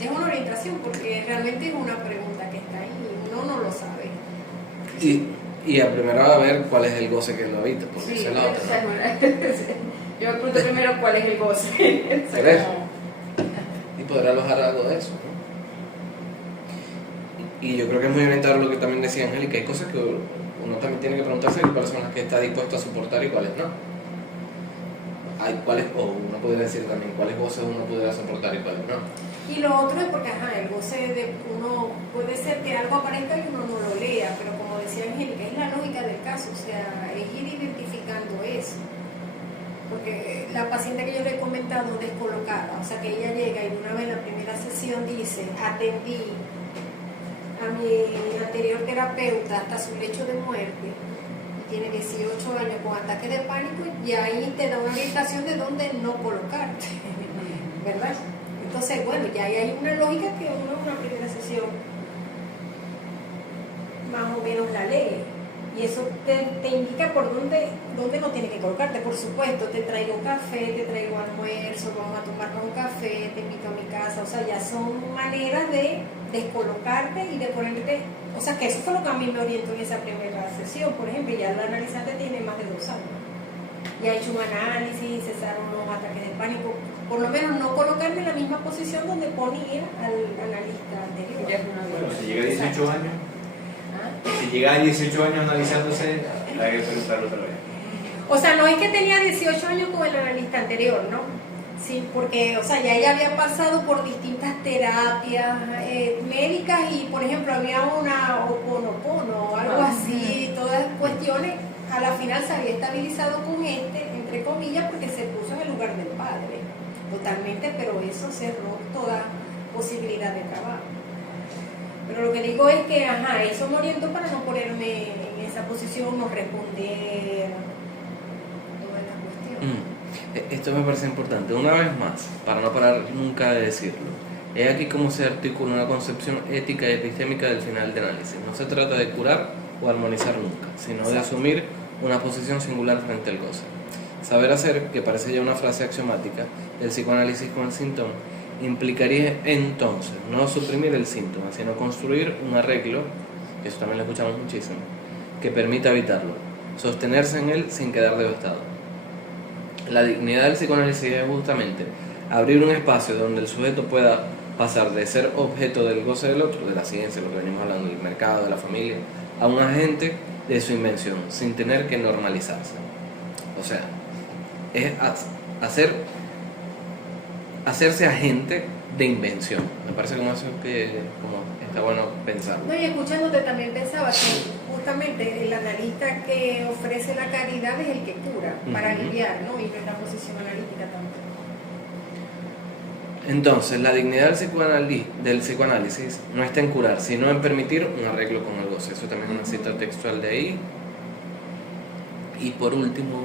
Es una orientación porque realmente es una pregunta que está ahí y uno no lo sabe. Y a primero a ver cuál es el goce que lo habita, porque Sí, esa es la otra, ¿no? yo me pregunto primero cuál es el goce. ¿Sabes? Y poder alojar algo de eso, ¿no? Y yo creo que es muy orientado lo que también decía Angélica, hay cosas que uno también tiene que preguntarse cuáles son las que está dispuesto a soportar y cuáles no. O uno podría decir también cuáles voces uno pudiera soportar y cuáles no. Y lo otro es porque, el goce de uno puede ser que algo aparezca y uno no lo lea, pero como decía Angélica, es la lógica del caso, o sea, es ir identificando eso. Porque la paciente que yo le he comentado descolocada, o sea, que ella llega y de una vez en la primera sesión dice, atendí a mi anterior terapeuta hasta su lecho de muerte, tiene 18 años con ataque de pánico, y ahí te da una orientación de dónde no colocarte, ¿verdad? Entonces, bueno, ya hay una lógica que uno en una primera sesión más o menos la lee, y eso te indica por dónde no tiene que colocarte. Por supuesto, te traigo café, te traigo almuerzo, vamos a tomarnos un café, te invito a mi casa, o sea, ya son maneras de descolocarte y de ponerte, o sea, que eso fue lo que a mí me orientó en esa primera sesión. Por ejemplo, ya el analizante tiene más de 2 años, ya ha hecho un análisis, cesaron los ataques de pánico, por lo menos no colocarme en la misma posición donde ponía al analista anterior. Bueno, si llega a 18 años, si llega a 18 años analizándose, hay que pensarlo otra vez. O sea, no es que tenía 18 años con el analista anterior, ¿no? Sí, porque, o sea, ya ella había pasado por distintas terapias médicas, y, por ejemplo, había una Ho'oponopono o algo así, todas cuestiones, a la final se había estabilizado con entre comillas, porque se puso en el lugar del padre, totalmente, pero eso cerró toda posibilidad de trabajo. Pero lo que digo es que, eso me orientó para no ponerme en esa posición, no responder toda la cuestión. Esto me parece importante. Una vez más, para no parar nunca de decirlo, es aquí cómo se articula una concepción ética y epistémica del final de análisis. No se trata de curar o armonizar nunca, sino de asumir una posición singular frente al goce. Saber hacer, que parece ya una frase axiomática, el psicoanálisis con el síntoma, implicaría entonces no suprimir el síntoma, sino construir un arreglo, que eso también lo escuchamos muchísimo, que permita evitarlo, sostenerse en él sin quedar devastado. La dignidad del psicoanálisis es justamente abrir un espacio donde el sujeto pueda pasar de ser objeto del goce del otro, de la ciencia, lo que venimos hablando, del mercado, de la familia, a un agente de su invención, sin tener que normalizarse. O sea, es hacerse agente de invención. Me parece como eso que está bueno pensarlo. No, y escuchándote también pensaba que justamente el analista que ofrece la caridad es el que cura, para aliviar, ¿no? Y no es la posición analítica tampoco. Entonces, la dignidad del psicoanálisis no está en curar, sino en permitir un arreglo con el goce. Eso también es una cita textual de ahí. Y por último,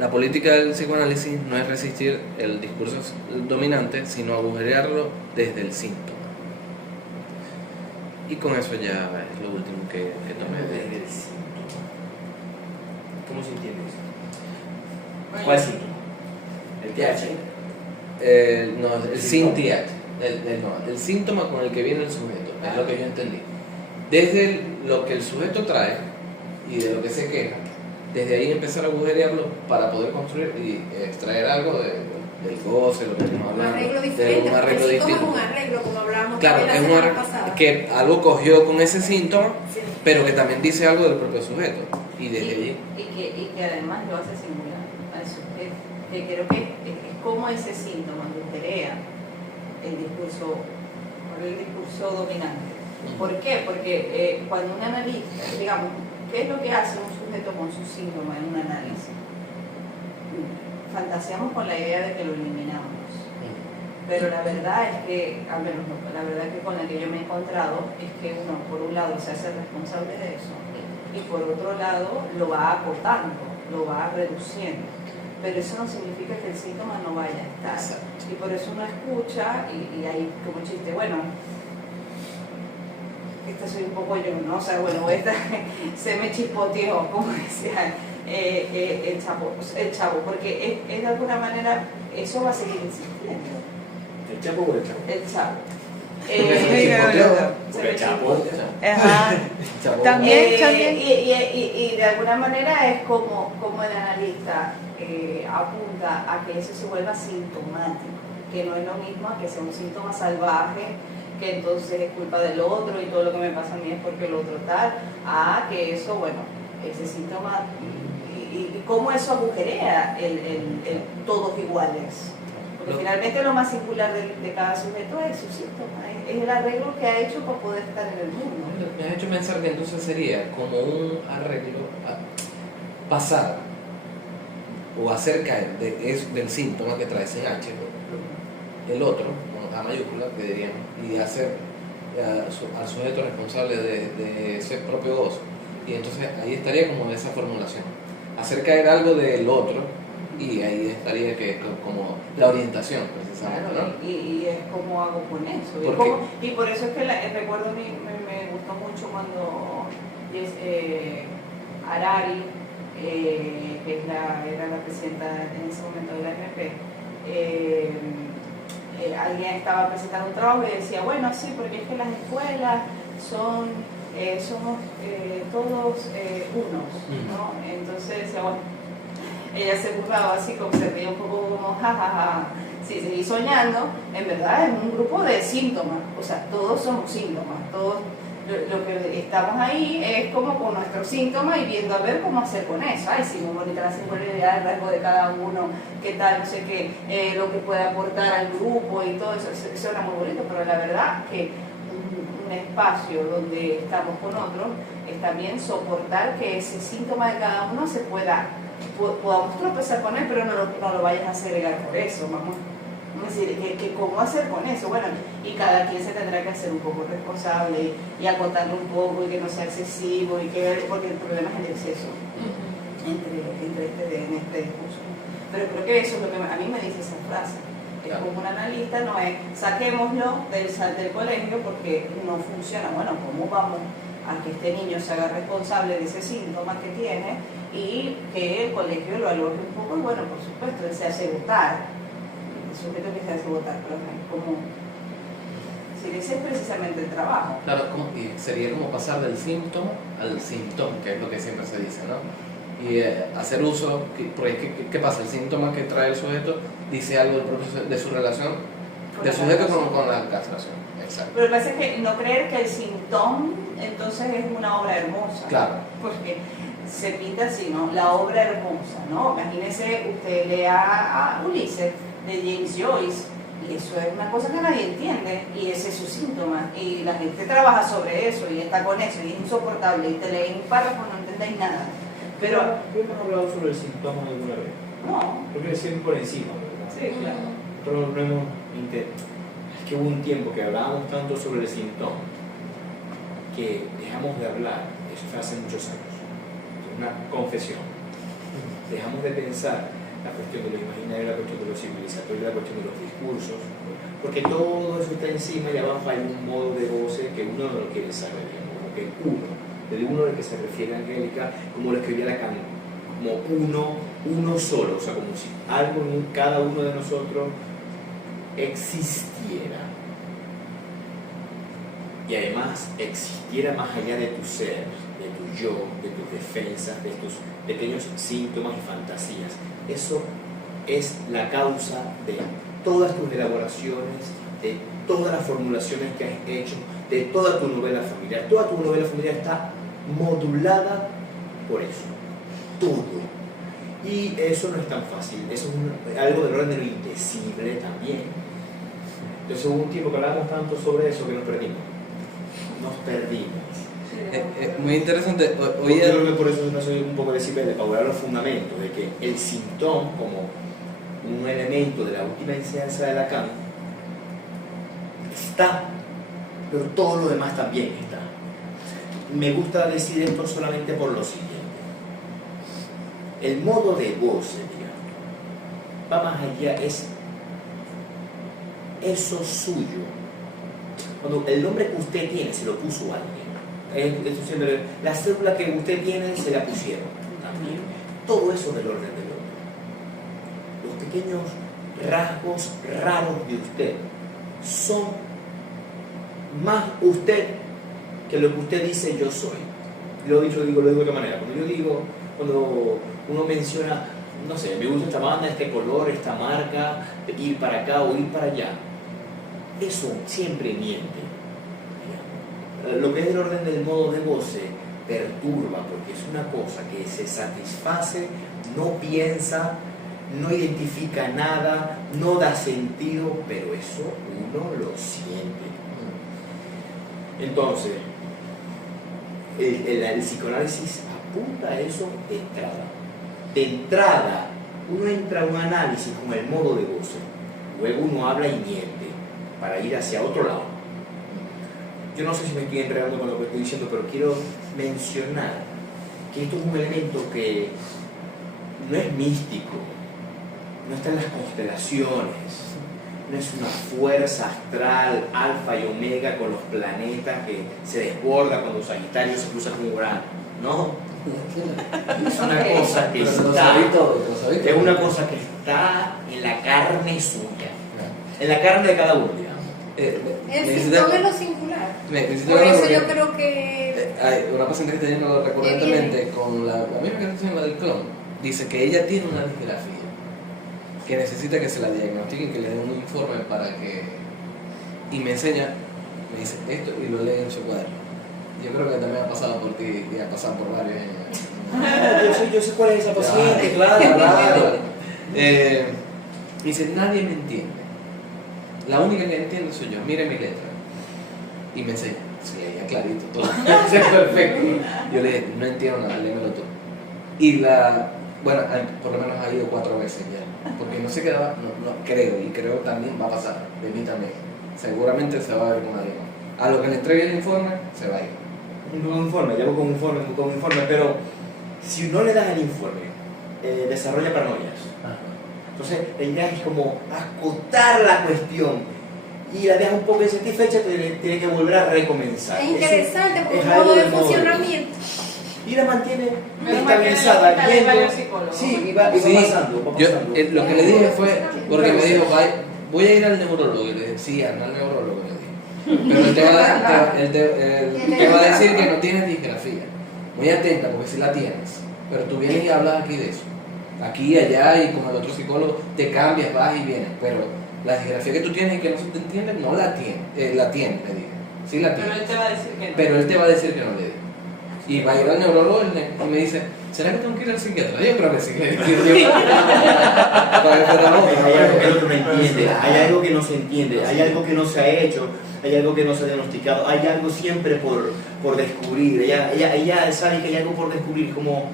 la política del psicoanálisis no es resistir el discurso dominante, sino agujerearlo desde el síntoma. Y con eso ya es lo último que tomé. Desde el síntoma. ¿Cómo se entiende eso? Bueno, ¿Cuál síntoma? El TH. No, el sin TH. El síntoma con el que viene el sujeto, es lo que yo entendí. Desde lo que el sujeto trae y de lo que se queja, desde ahí empezar a agujerearlo para poder construir y extraer algo del goce, lo que estamos Un hablando. arreglo de diferente, un porque arreglo el síntoma distinto. es un arreglo, como hablábamos Claro, también es la un semana arreglo pasada. que algo cogió con ese síntoma, Sí. pero que también dice algo del propio sujeto. Y desde allí. Y que además lo hace singular al sujeto, que creo que es como ese síntoma agujerea el discurso dominante. ¿Por qué? Porque cuando un analista, digamos, ¿qué es lo que hace un sujeto con su síntoma en un análisis? Fantaseamos con la idea de que lo eliminamos. Pero la verdad es que, al menos la verdad que con la que yo me he encontrado, es que uno, por un lado, se hace responsable de eso, y por otro lado, lo va acotando, lo va reduciendo. Pero eso no significa que el síntoma no vaya a estar. Exacto. Y por eso uno escucha, y hay como chiste, bueno, esta soy un poco yo, ¿no? O sea, bueno, esta se me chispoteó, como decía el chavo, porque es de alguna manera, eso va a seguir existiendo. ¿El Chapo o el Chapo? El chavo. Porque el Chapo. Ajá. Chavo. También. Y de alguna manera es como el analista apunta a que eso se vuelva sintomático, que no es lo mismo a que sea un síntoma salvaje, que entonces es culpa del otro y todo lo que me pasa a mí es porque el otro tal, a que eso, bueno, ese síntoma, y cómo eso agujerea el todos iguales. Porque finalmente lo más singular de cada sujeto es su síntoma, es el arreglo que ha hecho para poder estar en el mundo. Me has hecho pensar que entonces sería como un arreglo a pasar o hacer caer del síntoma que trae sin H, el otro, con A mayúscula, que diríamos, y hacer al sujeto responsable de ese propio gozo. Y entonces ahí estaría como esa formulación, hacer caer algo del otro, y ahí estaría que como la orientación, precisamente, Claro, ¿no? y es como hago con eso. Y por eso es que recuerdo, me gustó mucho cuando Harari, que era la presidenta en ese momento de la ANP, alguien estaba presentando un trabajo y decía, bueno, sí, porque es que las escuelas somos todos unos, ¿no? Entonces decía, bueno, ella se burlaba así, como se veía un poco como jajaja. Si seguí soñando, en verdad es un grupo de síntomas, o sea, todos somos síntomas, todos lo que estamos ahí es como con nuestros síntomas y viendo a ver cómo hacer con eso. Ay, sí, muy bonita la singularidad, el rasgo de cada uno, qué tal, no sé qué, lo que puede aportar al grupo y todo eso, suena muy bonito, pero la verdad que un espacio donde estamos con otros es también soportar que ese síntoma de cada uno se podamos tropezar con él, pero no lo vayas a segregar por eso, vamos. Es decir, que cómo hacer con eso, bueno, y cada quien se tendrá que hacer un poco responsable y acotarlo un poco y que no sea excesivo y porque el problema es el exceso en este discurso. Pero creo que eso es lo que a mí me dice esa frase. Es como un analista, no es saquémoslo del colegio porque no funciona. Bueno, ¿cómo vamos a que este niño se haga responsable de ese síntoma que tiene y que el colegio lo aloje un poco? Y bueno, por supuesto, él se hace votar. Sujeto que se hace votar, pero como si ese es precisamente el trabajo. Claro, y sería como pasar del síntoma al síntoma, que es lo que siempre se dice, ¿no? Y hacer uso, porque ¿qué pasa? El síntoma que trae el sujeto dice algo de su relación del sujeto con la castración. Exacto. Pero lo que pasa es que no creer que el síntoma entonces es una obra hermosa. Claro. Porque se pinta así, ¿no? La obra hermosa, ¿no? Imagínese, usted lea a Ulises de James Joyce, y eso es una cosa que nadie entiende, y ese es su síntoma, y la gente trabaja sobre eso, y está con eso, y es insoportable, y te leen un párrafo, no entendéis nada. Pero hemos hablado sobre el síntoma alguna vez. No. Porque siempre por encima, ¿verdad? Sí, claro. Nosotros no hemos es que hubo un tiempo que hablábamos tanto sobre el síntoma que dejamos de hablar, eso fue hace muchos años, es una confesión. Dejamos de pensar la cuestión de lo imaginario, la cuestión de lo civilizatorio, la cuestión de los discursos, porque todo eso está encima y abajo hay un modo de goce que uno no lo quiere saber, digamos, como que desde uno al que se refiere a Angélica, como lo escribía Lacan, como uno solo, o sea, como si algo en cada uno de nosotros existiera y además existiera más allá de tu ser, de tu yo, de tus defensas, de tus pequeños síntomas y fantasías. Eso es la causa de todas tus elaboraciones, de todas las formulaciones que has hecho, de toda tu novela familiar. Toda tu novela familiar está modulada por eso, todo. Y eso no es tan fácil, eso es algo del orden de lo indecible también. Entonces hubo un tiempo que hablábamos tanto sobre eso que nos perdimos. Muy interesante. Yo creo que por eso no soy un poco decibel, para volver a los fundamentos, de que el síntoma como un elemento de la última enseñanza de Lacan está, pero todo lo demás también está. Me gusta decir esto solamente por lo siguiente. El modo de goce, digamos, va más allá, es eso suyo. Cuando el nombre que usted tiene se lo puso alguien, esto siempre, la célula que usted tiene se la pusieron también. Todo eso del orden del otro. Los pequeños rasgos raros de usted son más usted que lo que usted dice yo soy. Lo digo de otra manera. Cuando uno menciona, no sé, me gusta esta banda, este color, esta marca, ir para acá o ir para allá, eso siempre miente. Lo que es el orden del modo de goce perturba, porque es una cosa que se satisface, no piensa, no identifica nada, no da sentido, pero eso uno lo siente. Entonces, el psicoanálisis apunta a eso de entrada. De entrada, uno entra a un análisis con el modo de goce, luego uno habla y miente para ir hacia otro lado. Yo no sé si me estoy enredando con lo que estoy diciendo, pero quiero mencionar que esto es un elemento que no es místico, no está en las constelaciones, no es una fuerza astral, alfa y omega con los planetas que se desborda cuando Sagitario se cruza con Urano, no. Es una cosa que está, es una cosa que está en la carne suya, en la carne de cada uno, digamos. El síntoma es lo singular. Por eso yo creo que hay una paciente que está yendo recurrentemente con la misma que está en la del clon, dice que ella tiene una disgrafía, que necesita que se la diagnostiquen, que le den un informe para que... Y me enseña, me dice esto y lo lee en su cuaderno. Yo creo que también ha pasado por ti y ha pasado por varios años. Yo sé cuál es esa paciente, claro. Dice, nadie me entiende. La única que entiende soy yo. Mire mi letra. Y me enseña. Sí, ella clarito, todo. Es perfecto. Yo le dije, no entiendo nada, léemelo tú. Y bueno, por lo menos ha ido 4 veces ya. Porque no se quedaba, no creo, y creo también va a pasar, de mí también. Seguramente se va a ver con alguien. A lo que le entregue el informe, se va a ir. Un informe, con un informe, pero si no le das el informe, desarrolla paranoias. Entonces la idea es como acotar la cuestión y la deja un poco insatisfecha, tiene que volver a recomenzar. es interesante porque es un modo de funcionamiento. Y la mantiene estabilizada, sí, y va pasando. Lo que le dije fue, porque me dijo, voy a ir al neurólogo, y le dije, sí, anda al neurólogo, le dije. Pero él te va a decir que no tienes disgrafía. Muy atenta, porque sí la tienes. Pero tú vienes y hablas aquí de eso. Aquí y allá, y como el otro psicólogo, te cambias, vas y vienes. Pero la disgrafía que tú tienes y que no se te entiende, no la tiene. La tiene, le dije. Sí la tiene. Pero él te va a decir que no. Pero él te va a decir que no le dije. Y va a ir al neurólogo y me dice, ¿será que tengo que ir al psiquiatra? Yo creo que sí. Hay algo que no entiende, hay algo que no se entiende, hay algo que no se ha hecho, hay algo que no se ha diagnosticado, hay algo siempre por descubrir. Ella sabe que hay algo por descubrir, como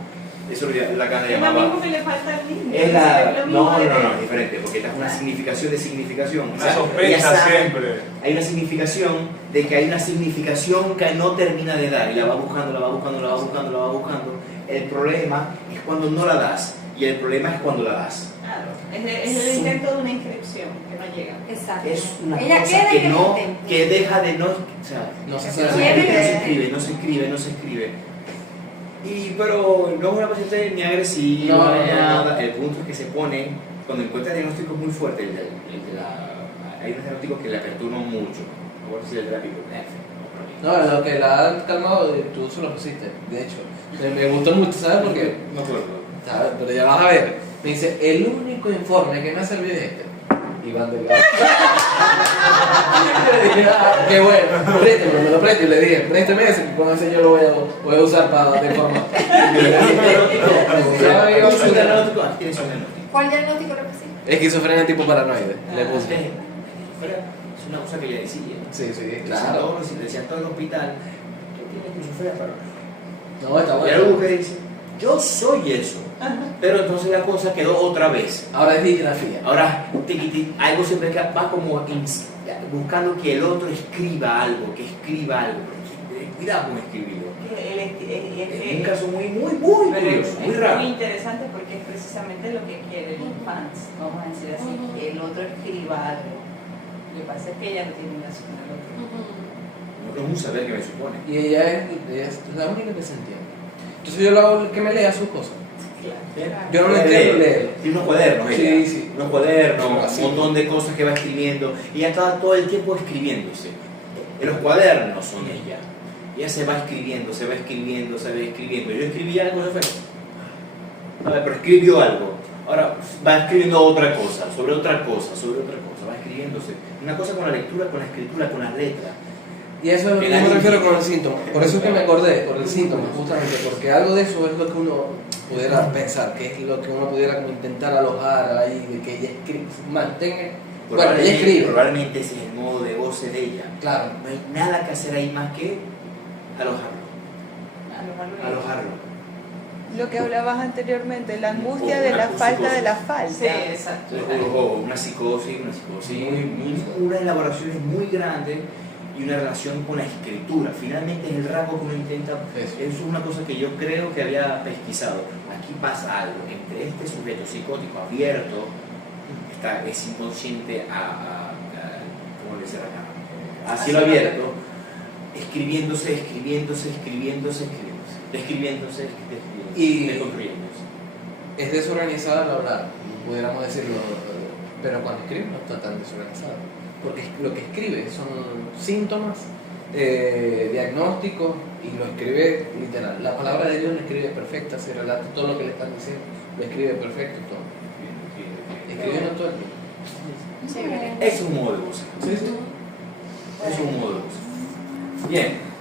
Eso la cara Es lo llamaba. mismo que le falta al niño. Es Es la. lo mismo No, de- es diferente, porque esta es una significación de significación. O Una sea, sospecha ella sabe- siempre. Hay una significación de que hay una significación que no termina de dar y la va buscando, la va buscando, la va buscando, la va buscando. El problema es cuando no la das y el problema es cuando la das. Claro, es el intento de una inscripción que no llega. Exacto. Es una Ella cosa quiere que lo no, intente. que deja de no, o sea, No se no sabe. se Quiere escribe, que no se lo escribe, no se escribe, no se escribe. Pero no es una paciente ni agresiva, No, ni no, nada. El punto es que se pone, cuando encuentra diagnósticos muy fuertes, hay unos diagnósticos que la perturban mucho. No voy a decir el terapia, No, lo que la ha calmado, tú se lo pusiste, de hecho. Me gustó mucho, ¿sabes por qué? No puedo. ¿Sabes? Pero ya vas a ver. Me dice, el único informe que me ha servido es este. Iván Delgado. Le dije, "Ah, qué bueno, préstemelo, me lo presto". Y le dije, présteme ese, que con ese yo lo voy a usar para deformar. Tienes un diagnóstico. ¿Cuál diagnóstico le pusiste? Esquizofrenia tipo paranoide, le puse. Es una cosa que le decía. Sí, sí, Le claro. decían todo el hospital, tú tienes esquizofrenia paranoide. No, está Y algo bueno. que dice, yo soy eso. Ajá. Pero entonces la cosa quedó otra vez. Ahora es disgrafía. Ahora, algo siempre que va como buscando que el otro escriba algo, que escriba algo. Cuidado con escribirlo. Es un caso muy curioso, muy Es raro. muy interesante porque es precisamente lo que quiere el fans, vamos a decir así, que el otro escriba algo. Lo que pasa es que ella no tiene relación con el otro. No es un saber que me supone. Y ella es la única que se entiende. Entonces yo lo hago que me lea sus cosas. Yo no le entiendo leer. Tiene unos cuadernos, Sí, ella. sí. Unos cuadernos, Así. un montón de cosas que va escribiendo. Y ella está todo el tiempo escribiéndose. En los cuadernos son ella. Ella se va escribiendo, se va escribiendo, se va escribiendo. Yo escribí algo, ¿no fue? A ver, pero escribió algo. Ahora va escribiendo otra cosa, sobre otra cosa, sobre otra cosa. Va escribiéndose. Una cosa con la lectura, con la escritura, con las letras. Y eso es lo que yo me refiero con el síntoma. Por eso es que me acordé, por el síntoma, justamente, porque algo de eso es lo que uno pudiera pensar, que es lo que uno pudiera como intentar alojar ahí, de que ella mantenga. Bueno, ella escribe. Probablemente ese es el modo de goce de ella. Claro. No hay nada que hacer ahí más que alojarlo. Alojarlo. Lo que hablabas anteriormente, la angustia O de una la falta psicosis. de la falta. Sí, exacto. O una psicosis, una elaboración muy grande y una relación con la escritura. Finalmente es el rasgo que uno intenta. Eso. Eso es una cosa que yo creo que había pesquisado. Aquí pasa algo entre este sujeto psicótico abierto, es inconsciente ¿cómo le dice acá? A cielo abierto, escribiéndose, Y- desconstruyéndose. Es desorganizada al hablar, pudiéramos decirlo, pero cuando escribe no está tan desorganizada. Porque lo que escribe son síntomas, diagnósticos, y lo escribe literal. La palabra de Dios la escribe perfecta, se relata todo lo que le están diciendo, lo escribe perfecto todo. Escribiendo todo el tiempo. Chévere. Es un modo de goce. Sí, sí. Es un modo de goce. Bien.